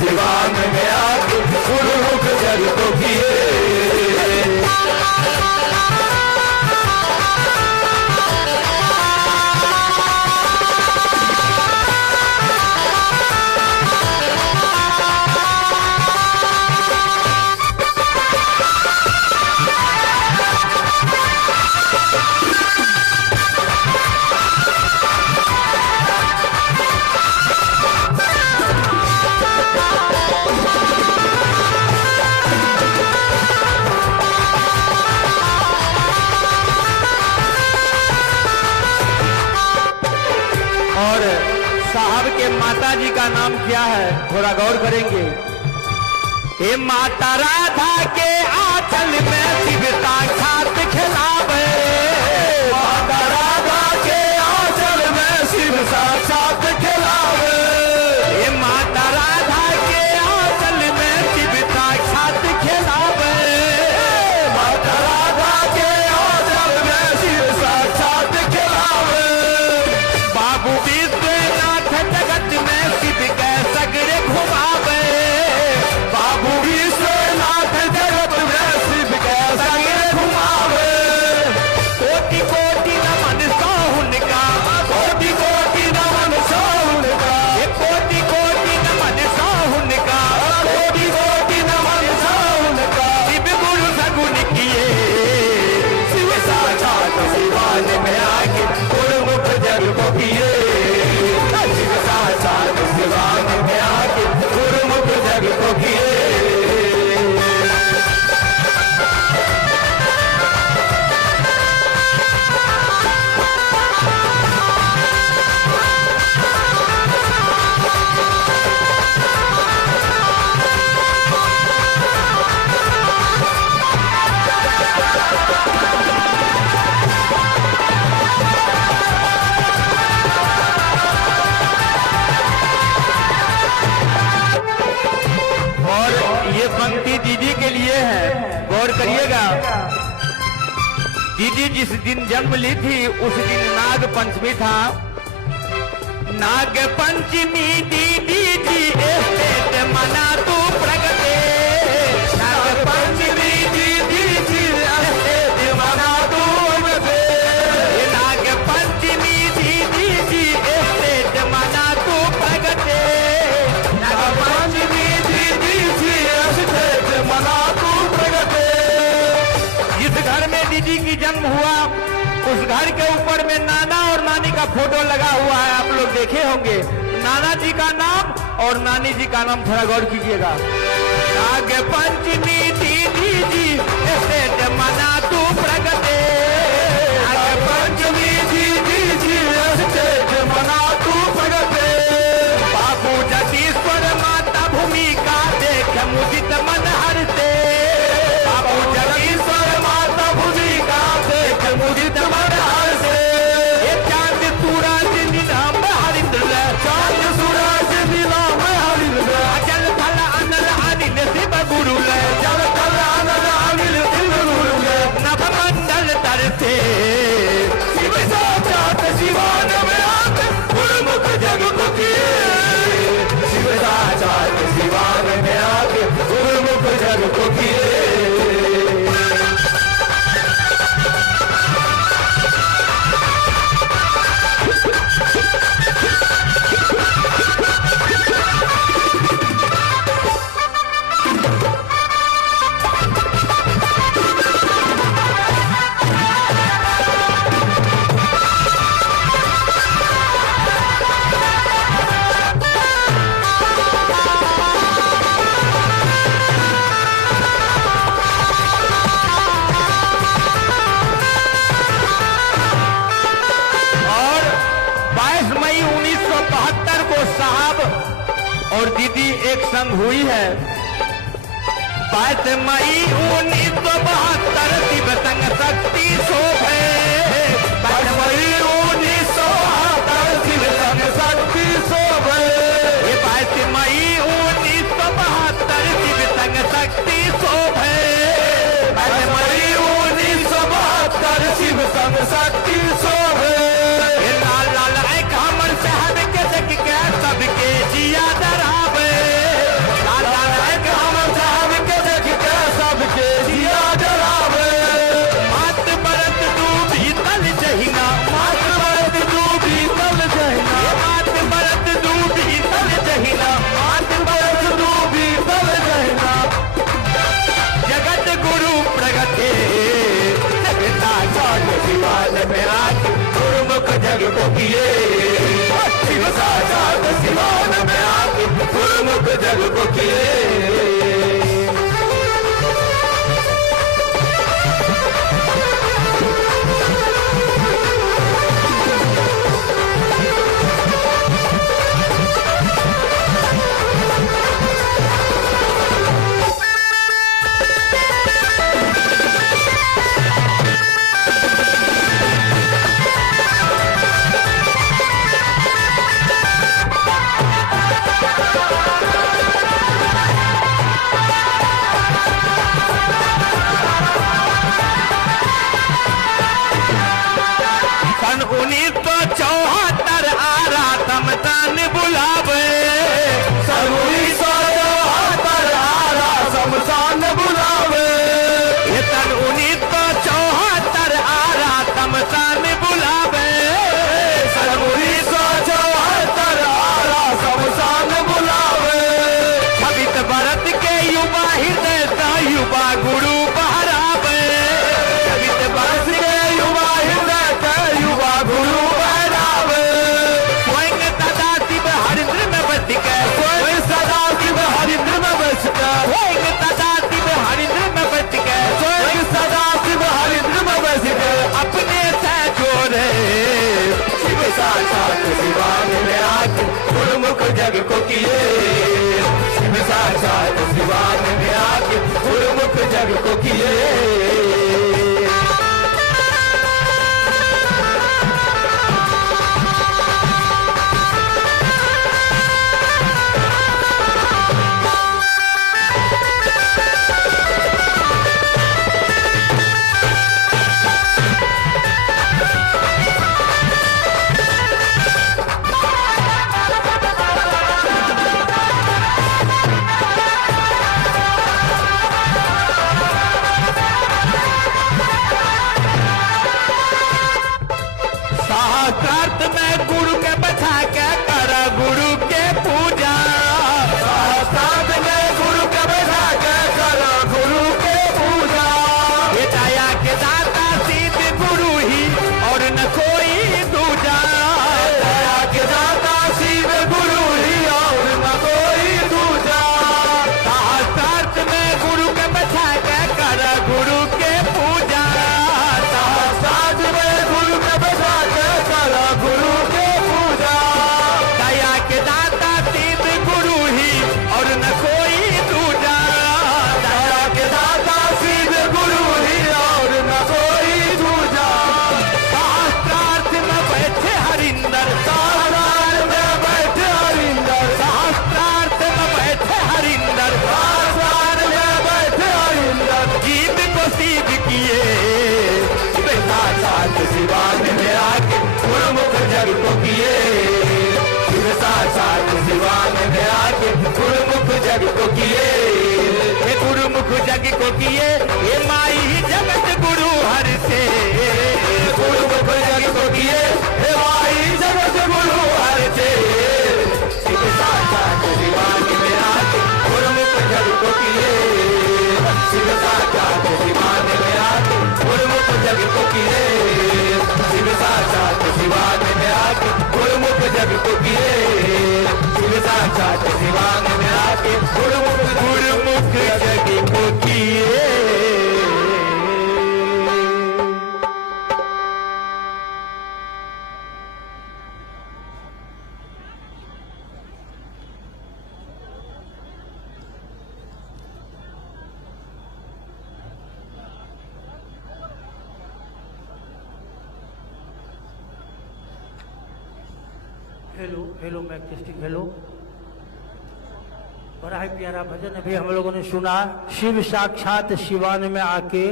सिवान में आके गुरुमुख जग को किए। और साहब के माता जी का नाम क्या है, थोड़ा गौर करेंगे। हे माता राधा के आंचल में शिव साक्षात खिलावे। माता राधा के आंचल में शिव साक्षात खिलावे। हे माता राधा के आंचल में शिव साक्षात खिलावे। माता राधा के आंचल में शिव साक्षात खिलावे। बाबू विश्वनाथ जगत में शिव के सगरे घुमावे। बाबू विश्वनाथ जगत में शिव के सगरे घुमावे। कोटि कोटि नमन साहुन का, कोटि कोटि नमन साहुन का, कोटि कोटि नमन साहुन का, कोटि कोटि नमन साहुन का। शिव गुरु सगुन किए, शिव साक्षात सिवान में आके गुरुमुख जग को किए। शिव साक्षात सिवान में आके गुरुमुख जग को किए। और ये पंक्ति दीदी के लिए है, गौर करिएगा। दीदी जिस दिन जन्म ली थी उस दिन नाग पंचमी था। नाग पंचमी दीदी जी एस्टेट मना तू प्रगटे। नाग पंचमी दीदी जी एस्टेट मना तू प्रगटे। नाग पंचमी दीदी जी एस्टेट मना तू प्रगटे। नाग पंचमी दीदी जी एस्टेट मना तू प्रगटे। जिस घर में दीदी की जन्म हुआ उस घर के ऊपर में नाना और नानी का फोटो लगा हुआ है, आप लोग देखे होंगे। नाना जी का नाम और नानी जी का नाम थोड़ा गौर कीजिएगा। नाग पंचमी दीदी जी स्टेज मना तू प्रगटे, नाग पंचमी दीदी जी स्टेज मना तू प्रगटे। बाबू जगदीश्वर माता भूमिका देख मुदित मन हरते, बाबू जगदीश्वर माता भूमिका देख मुदित मन हरते। ये चांद सूरज नीलाम हरिंद्र, चांद सूरज नीलाम हरिंद्र। जल थल अनल अनिल शिव गुरु ले, जल थल अनल अनिल शिव गुरु ले। नभ मंडल तरते शिव साक्षात शिवान में आके गुरुमुख जग को किए, शिव साक्षात शिवान में आके गुरुमुख जग को किए। और दीदी एक संग हुई है। 22 मई 1972 शिव संग शक्ति शोभे, 22 मई 1972 शिव संग शक्ति शोभे। 22 मई 1972 शिव संग शक्ति शोभे, 22 मई 1972 शिव संग शक्ति शोभे। लाल लाल एक हमर शहर के देख के सबके जिया डरावे, लाल लाल एक हमर शहर के देख के सबके जिया डरावे। मात बरत डूबी तल जहिना, मात बरत डूबी तल जहिना, मात बरत डूबी तल जहिना, मात बरत डूबी तल जहिना। जगत गुरु प्रगटे जगता चाल शिवान में आके गुरुमुख जग को किए, शिव साक्षात शिवान में आके गुरुमुख जग को किए। सन 1974 आरा समतान बुलावे, सन 1974 आरा समतान बुलावे। ये सन 1974 आरा समतान बुलावे, सन 1974 आरा समतान बुलावे। 26 बरस के युवा हृदय सा युवा गुरु बहरावे, 26 बरस के युवा हृदय का युवा गुरु बहरावे। स्वयं सदा शिव हरिद्र में बस के, स्वयं सदा शिव हरिद्र में बस के, स्वयं सदा शिव हरिद्र में बस के, स्वयं सदा शिव हरिद्र में बस के। अपने से जोड़े शिव साक्षात शिवान में आके गुरुमुख जग को किए, शिव साक्षात शिवान में आके गुरुमुख जग को किए। जग को किए, हे गुरुमुख जग को किए, हे माई जगत गुरु हर से, गुरुमुख जग को किए, हे माई जगत गुरु हर से, शिव साक्षात दीवान में आके गुरुमुख जग को किए, शिव साक्षात दीवान में आके गुरुमुख जग को किए, शिव साक्षात दीवान में आके गुरुमुख जग को किए, शिव साक्षात दीवान में आके गुरुमुख जग को किए। हेलो हेलो मैं टेस्टिंग हेलो। बड़ा ही प्यारा भजन अभी हम लोगों ने सुना, शिव साक्षात शिवान में आके,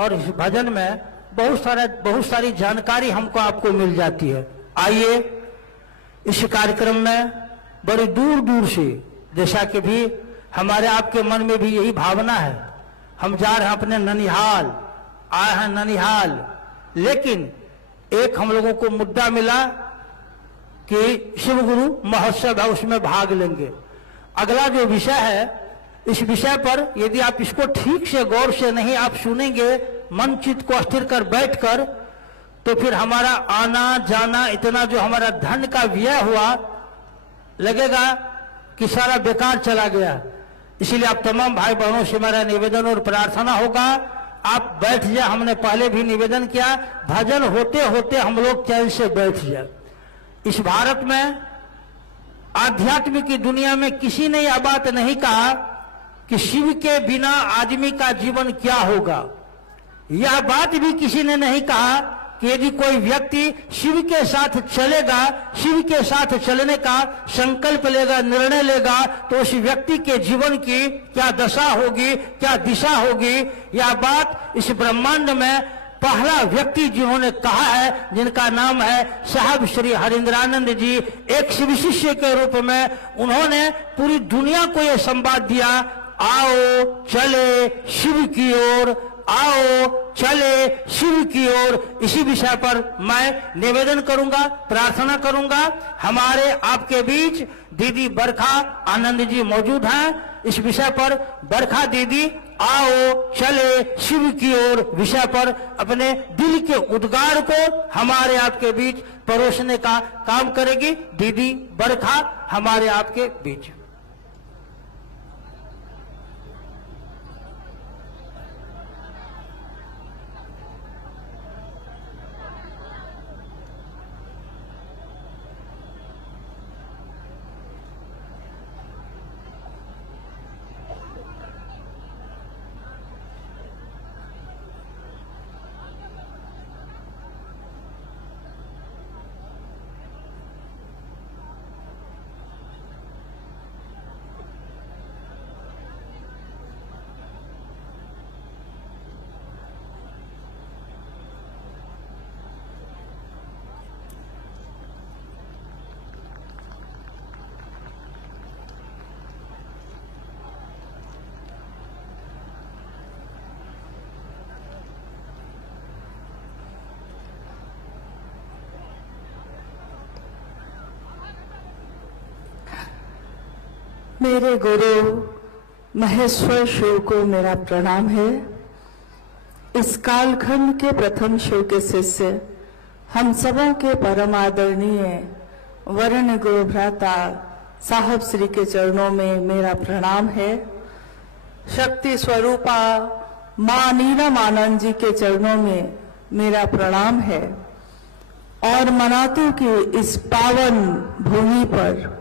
और इस भजन में बहुत सारी जानकारी हमको आपको मिल जाती है। आइए इस कार्यक्रम में बड़ी दूर दूर से, जैसा कि भी हमारे आपके मन में भी यही भावना है, हम जा रहे हैं अपने ननिहाल, आए हैं ननिहाल, लेकिन एक हम लोगों को मुद्दा मिला कि शिव गुरु महोत्सव है, उसमें भाग लेंगे। अगला जो विषय है, इस विषय पर यदि आप इसको ठीक से गौर से नहीं आप सुनेंगे, मन चित्त को स्थिर कर बैठकर, तो फिर हमारा आना जाना, इतना जो हमारा धन का व्यय हुआ, लगेगा कि सारा बेकार चला गया। इसीलिए आप तमाम भाई बहनों से मेरा निवेदन और प्रार्थना होगा, आप बैठ जाए। हमने पहले भी निवेदन किया, भजन होते होते हम लोग चैन से बैठ जाए। इस भारत में आध्यात्म की दुनिया में किसी ने यह बात नहीं कहा कि शिव के बिना आदमी का जीवन क्या होगा। यह बात भी किसी ने नहीं कहा कि यदि कोई व्यक्ति शिव के साथ चलेगा, शिव के साथ चलने का संकल्प लेगा, निर्णय लेगा, तो उस व्यक्ति के जीवन की क्या दशा होगी, क्या दिशा होगी। यह बात इस ब्रह्मांड में पहला व्यक्ति जिन्होंने कहा है, जिनका नाम है साहब श्री हरिंद्रानंद जी, एक शिव शिष्य के रूप में उन्होंने पूरी दुनिया को यह संवाद दिया, आओ चले शिव की ओर, आओ चले शिव की ओर। इसी विषय पर मैं निवेदन करूंगा, प्रार्थना करूंगा। हमारे आपके बीच दीदी बरखा आनंद जी मौजूद हैं। इस विषय पर बरखा दीदी आओ चले शिव की ओर विषय पर अपने दिल के उद्गार को हमारे आपके बीच परोसने का काम करेगी। दीदी बरखा हमारे आपके बीच। मेरे गुरु महेश्वर शिव को मेरा प्रणाम है। इस कालखंड के प्रथम शिव के शिष्य, हम सबों के परम आदरणीय वर्ण गुरु भ्राता साहब श्री के चरणों में मेरा प्रणाम है। शक्ति स्वरूपा मां नीलम आनंद जी के चरणों में मेरा प्रणाम है। और मनातू की इस पावन भूमि पर,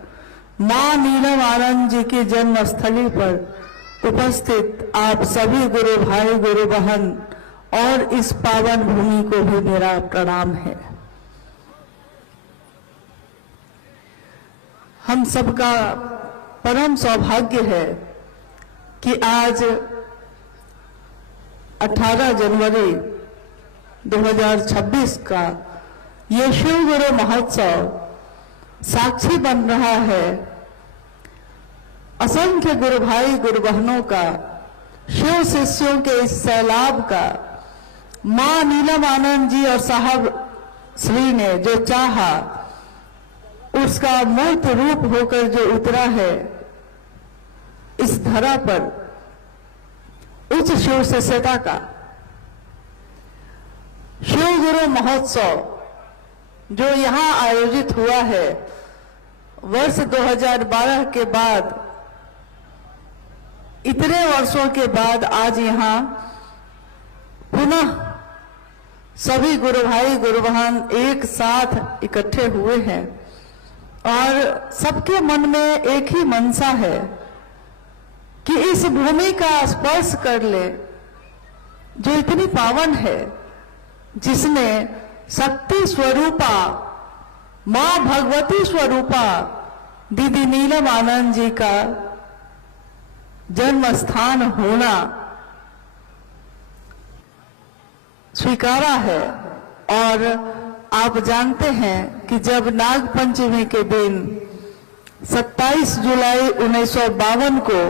मां नीलम आनंद जी की जन्म स्थली पर उपस्थित आप सभी गुरु भाई गुरु बहन और इस पावन भूमि को भी मेरा प्रणाम है। हम सबका परम सौभाग्य है कि आज 18 जनवरी 2026 का ये शिव गुरु महोत्सव साक्षी बन रहा है। असंख्य गुरु भाई गुरु बहनों का, शिव शिष्यों के इस सैलाब का मां नीलम आनंद जी और साहब श्री ने जो चाहा उसका मूर्त रूप होकर जो उतरा है इस धरा पर, उच्च शिव शिष्यता का शिव गुरु महोत्सव जो यहां आयोजित हुआ है, वर्ष 2012 के बाद, इतने वर्षों के बाद आज यहां पुनः सभी गुरु भाई गुरु बहन एक साथ इकट्ठे हुए हैं और सबके मन में एक ही मनसा है कि इस भूमि का स्पर्श कर ले जो इतनी पावन है, जिसने शक्ति स्वरूपा मां भगवती स्वरूपा दीदी नीलम आनंद जी का जन्म स्थान होना स्वीकारा है। और आप जानते हैं कि जब नाग पंचमी के दिन 27 जुलाई 1952 को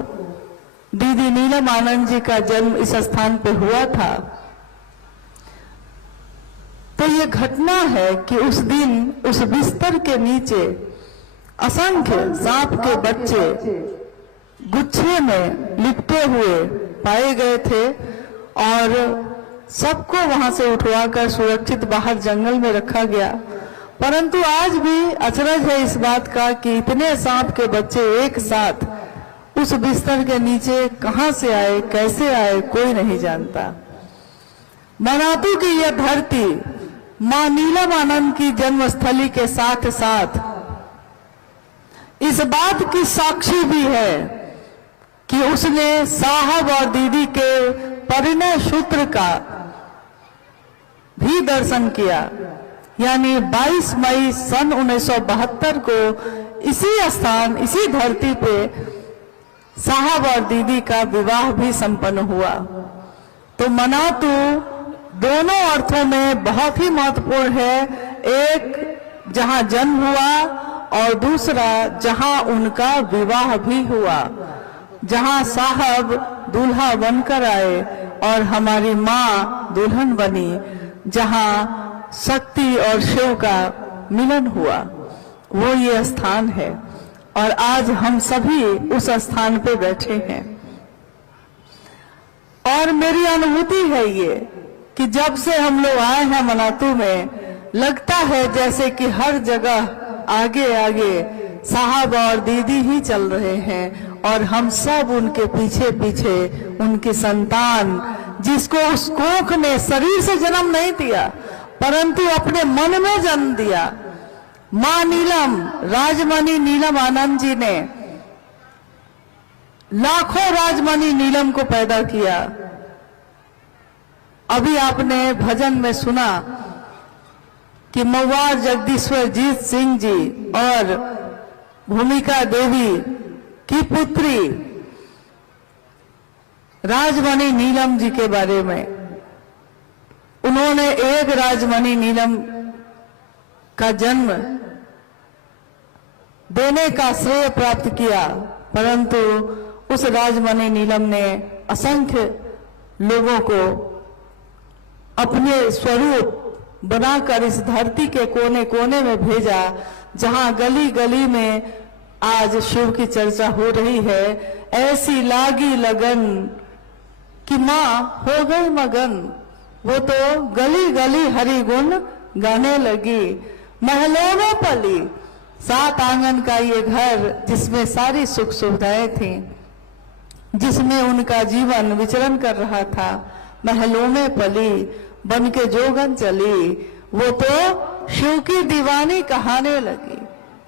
दीदी नीलम आनंद जी का जन्म इस स्थान पे हुआ था, तो ये घटना है कि उस दिन उस बिस्तर के नीचे असंख्य सांप के बच्चे गुच्छे में लिपटे हुए पाए गए थे और सबको वहां से उठवाकर सुरक्षित बाहर जंगल में रखा गया। परंतु आज भी अचरज है इस बात का कि इतने सांप के बच्चे एक साथ उस बिस्तर के नीचे कहां से आए, कैसे आए, कोई नहीं जानता। मनातू की यह धरती मां नीलम आनंद की जन्मस्थली के साथ साथ इस बात की साक्षी भी है कि उसने साहब और दीदी के परिणय सूत्र का भी दर्शन किया। यानी 22 मई सन 1972 को इसी स्थान, इसी धरती पे साहब और दीदी का विवाह भी संपन्न हुआ। तो मनातू दोनों अर्थों में बहुत ही महत्वपूर्ण है, एक जहां जन्म हुआ और दूसरा जहां उनका विवाह भी हुआ, जहां साहब दूल्हा बनकर आए और हमारी मां दुल्हन बनी, जहां शक्ति और शिव का मिलन हुआ, वो ये स्थान है। और आज हम सभी उस स्थान पे बैठे हैं और मेरी अनुभूति है ये कि जब से हम लोग आए हैं मनातू में, लगता है जैसे कि हर जगह आगे आगे साहब और दीदी ही चल रहे हैं और हम सब उनके पीछे पीछे उनकी संतान, जिसको उस कोख ने शरीर से जन्म नहीं दिया परंतु अपने मन में जन्म दिया। मां नीलम, राजमणि नीलम आनंद जी ने लाखों राजमणि नीलम को पैदा किया। अभी आपने भजन में सुना कि मवार जगदीश्वर जीत सिंह जी और भूमिका देवी की पुत्री राजमणि नीलम जी के बारे में। उन्होंने एक राजमणि नीलम का जन्म देने का श्रेय प्राप्त किया, परंतु उस राजमणि नीलम ने असंख्य लोगों को अपने स्वरूप बनाकर इस धरती के कोने कोने में भेजा, जहां गली गली में आज शिव की चर्चा हो रही है। ऐसी लागी लगन कि मां हो गई मगन, वो तो गली गली हरि गुण गाने लगी। महलों में पली 7 आंगन का ये घर, जिसमें सारी सुख सुविधाएं थी, जिसमें उनका जीवन विचरण कर रहा था। महलों में पली बन के जोगन चली, वो तो शिव की दीवानी कहाने लगी।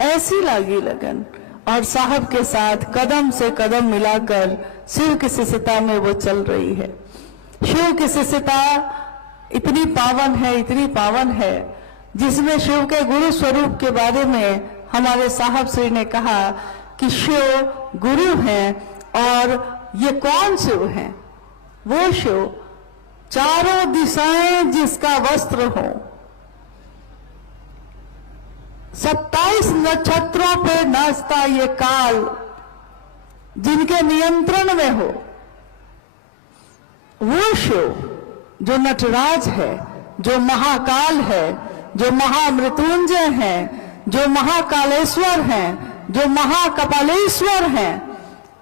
ऐसी लागी लगन और साहब के साथ कदम से कदम मिलाकर शिव की शिष्यता में वो चल रही है। शिव की शिष्यता इतनी पावन है, इतनी पावन है, जिसमें शिव के गुरु स्वरूप के बारे में हमारे साहब श्री ने कहा कि शिव गुरु हैं। और ये कौन शिव है? वो शिव चारों दिशाएं जिसका वस्त्र हो, 27 नक्षत्रों पे नाचता ये काल, जिनके नियंत्रण में हो, वो शिव जो नटराज है, जो महाकाल है, जो महामृत्युंजय है, जो महाकालेश्वर हैं, जो महाकपालेश्वर हैं,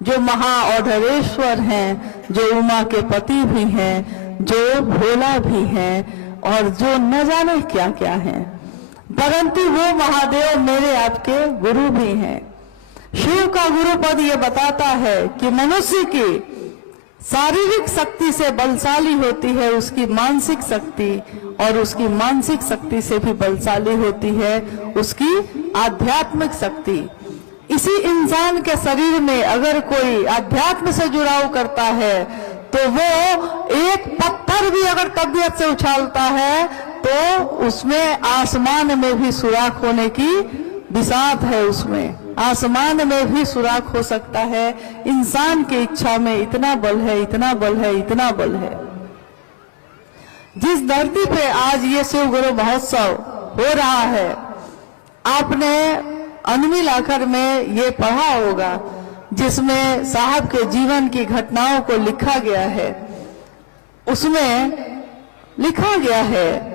जो महाऔढ़ेश्वर हैं, जो उमा के पति भी हैं, जो भोला भी हैं और जो न जाने क्या क्या हैं, परंतु वो महादेव मेरे आपके गुरु भी हैं। शिव का गुरु पद ये बताता है कि मनुष्य की शारीरिक शक्ति से बलशाली होती है उसकी मानसिक शक्ति, और उसकी मानसिक शक्ति से भी बलशाली होती है उसकी आध्यात्मिक शक्ति। इसी इंसान के शरीर में अगर कोई आध्यात्म से जुड़ाव करता है तो वो एक पत्थर भी अगर तबीयत से उछालता है तो उसमें आसमान में भी सुराख होने की बिसात है, उसमें आसमान में भी सुराख हो सकता है। इंसान की इच्छा में इतना बल है, इतना बल है, इतना बल है। जिस धरती पे आज ये शिव गुरु महोत्सव हो रहा है, आपने अनमिल आखर में ये पढ़ा होगा जिसमें साहब के जीवन की घटनाओं को लिखा गया है। उसमें लिखा गया है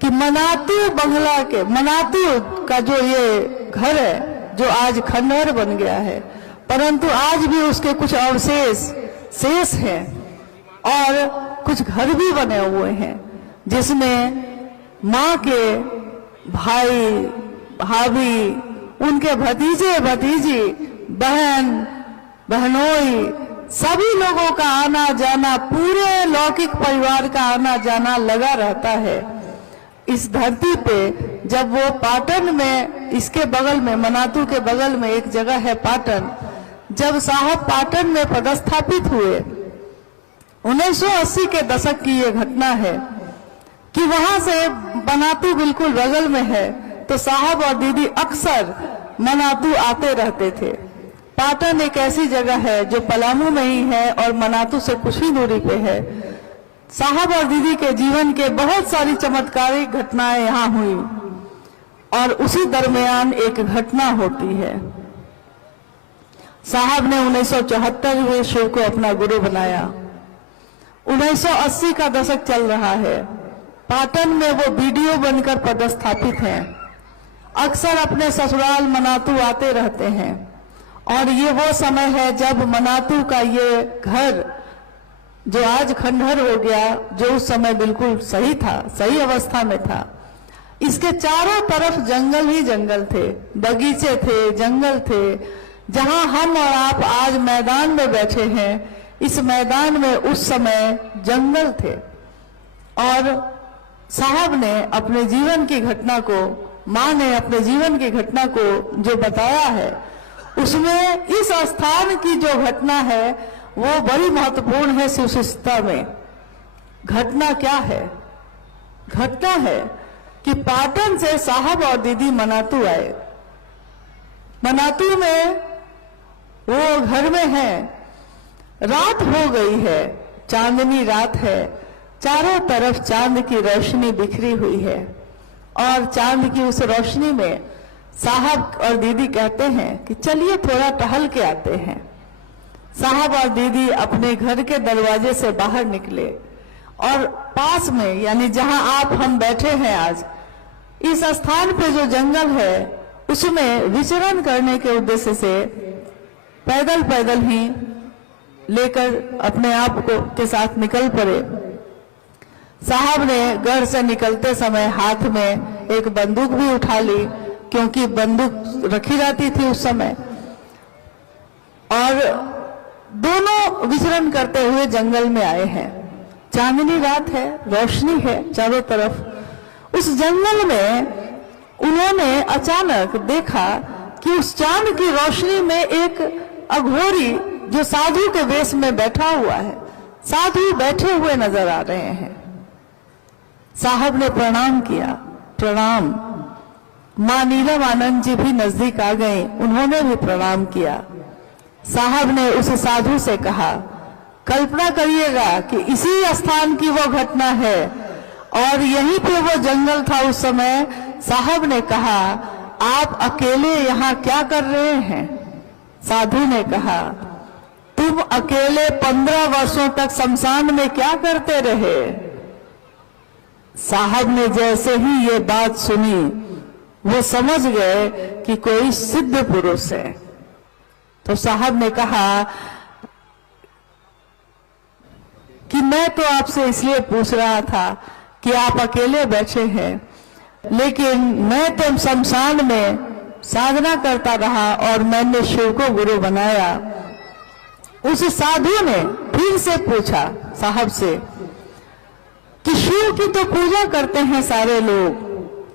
कि मनातू बंगला के, मनातू का जो ये घर है जो आज खंडहर बन गया है, परंतु आज भी उसके कुछ अवशेष शेष हैं और कुछ घर भी बने हुए हैं जिसमें माँ के भाई भाभी, उनके भतीजे भतीजी, बहन बहनोई, सभी लोगों का आना जाना, पूरे लौकिक परिवार का आना जाना लगा रहता है। इस धरती पे जब वो पाटन में, इसके बगल में, मनातू के बगल में एक जगह है पाटन, जब साहब पाटन में पदस्थापित हुए, 1980 के दशक की ये घटना है कि वहां से मनातू बिल्कुल बगल में है, तो साहब और दीदी अक्सर मनातू आते रहते थे। पाटन एक ऐसी जगह है जो पलामू में ही है और मनातू से कुछ ही दूरी पे है। साहब और दीदी के जीवन के बहुत सारी चमत्कारिक घटनाएं यहाँ हुई और उसी दरमियान एक घटना होती है। साहब ने 1974 में शिव को अपना गुरु बनाया। 1980 का दशक चल रहा है। पाटन में वो बीडीओ बनकर पदस्थापित हैं। अक्सर अपने ससुराल मनातू आते रहते हैं और ये वो समय है जब मनातू का ये घर जो आज खंडहर हो गया, जो उस समय बिल्कुल सही था, सही अवस्था में था, इसके चारों तरफ जंगल ही जंगल थे, बगीचे थे, जंगल थे। जहां हम और आप आज मैदान में बैठे हैं, इस मैदान में उस समय जंगल थे। और साहब ने अपने जीवन की घटना को, माँ ने अपने जीवन की घटना को जो बताया है, उसमें इस स्थान की जो घटना है वो बड़ी महत्वपूर्ण है शिव शिष्टता में। घटना क्या है? घटना है कि पाटन से साहब और दीदी मनातू आए। मनातू में वो घर में है, रात हो गई है, चांदनी रात है, चारों तरफ चांद की रोशनी बिखरी हुई है और चांद की उस रोशनी में साहब और दीदी कहते हैं कि चलिए थोड़ा टहल के आते हैं। साहब और दीदी अपने घर के दरवाजे से बाहर निकले और पास में, यानी जहां आप हम बैठे हैं आज, इस स्थान पे जो जंगल है उसमें विचरण करने के उद्देश्य से पैदल पैदल ही लेकर अपने आप को के साथ निकल पड़े। साहब ने घर से निकलते समय हाथ में एक बंदूक भी उठा ली, क्योंकि बंदूक रखी जाती थी उस समय, और दोनों विचरण करते हुए जंगल में आए हैं। चांदनी रात है, रोशनी है चारों तरफ। उस जंगल में उन्होंने अचानक देखा कि उस चांद की रोशनी में एक अघोरी जो साधु के वेश में बैठा हुआ है, साधु बैठे हुए नजर आ रहे हैं। साहब ने प्रणाम किया। प्रणाम। मां नीलम आनंद जी भी नजदीक आ गई, उन्होंने भी प्रणाम किया। साहब ने उस साधु से कहा, कल्पना करिएगा कि इसी स्थान की वो घटना है और यहीं पे वो जंगल था उस समय। साहब ने कहा, आप अकेले यहाँ क्या कर रहे हैं? साधु ने कहा, तुम अकेले 15 वर्षों तक शमशान में क्या करते रहे? साहब ने जैसे ही ये बात सुनी, वो समझ गए कि कोई सिद्ध पुरुष है। तो साहब ने कहा कि मैं तो आपसे इसलिए पूछ रहा था कि आप अकेले बैठे हैं, लेकिन मैं तो शमशान में साधना करता रहा और मैंने शिव को गुरु बनाया। उस साधु ने फिर से पूछा साहब से कि शिव की तो पूजा करते हैं सारे लोग,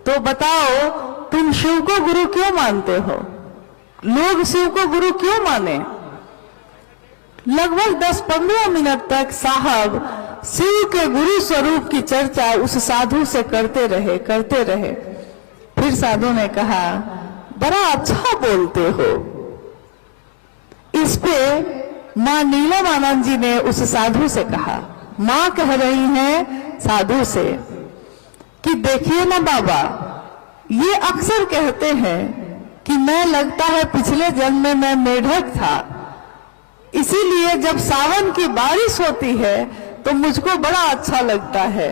तो बताओ तुम शिव को गुरु क्यों मानते हो? लोग शिव को गुरु क्यों माने? लगभग 10-15 मिनट तक साहब शिव के गुरु स्वरूप की चर्चा उस साधु से करते रहे। फिर साधु ने कहा, बड़ा अच्छा बोलते हो। इस पे मां नीलम आनंद जी ने उस साधु से कहा, मां कह रही हैं साधु से कि देखिए ना बाबा, ये अक्सर कहते हैं कि मैं लगता है पिछले जन्म में मैं मेढक था, इसीलिए जब सावन की बारिश होती है तो मुझको बड़ा अच्छा लगता है।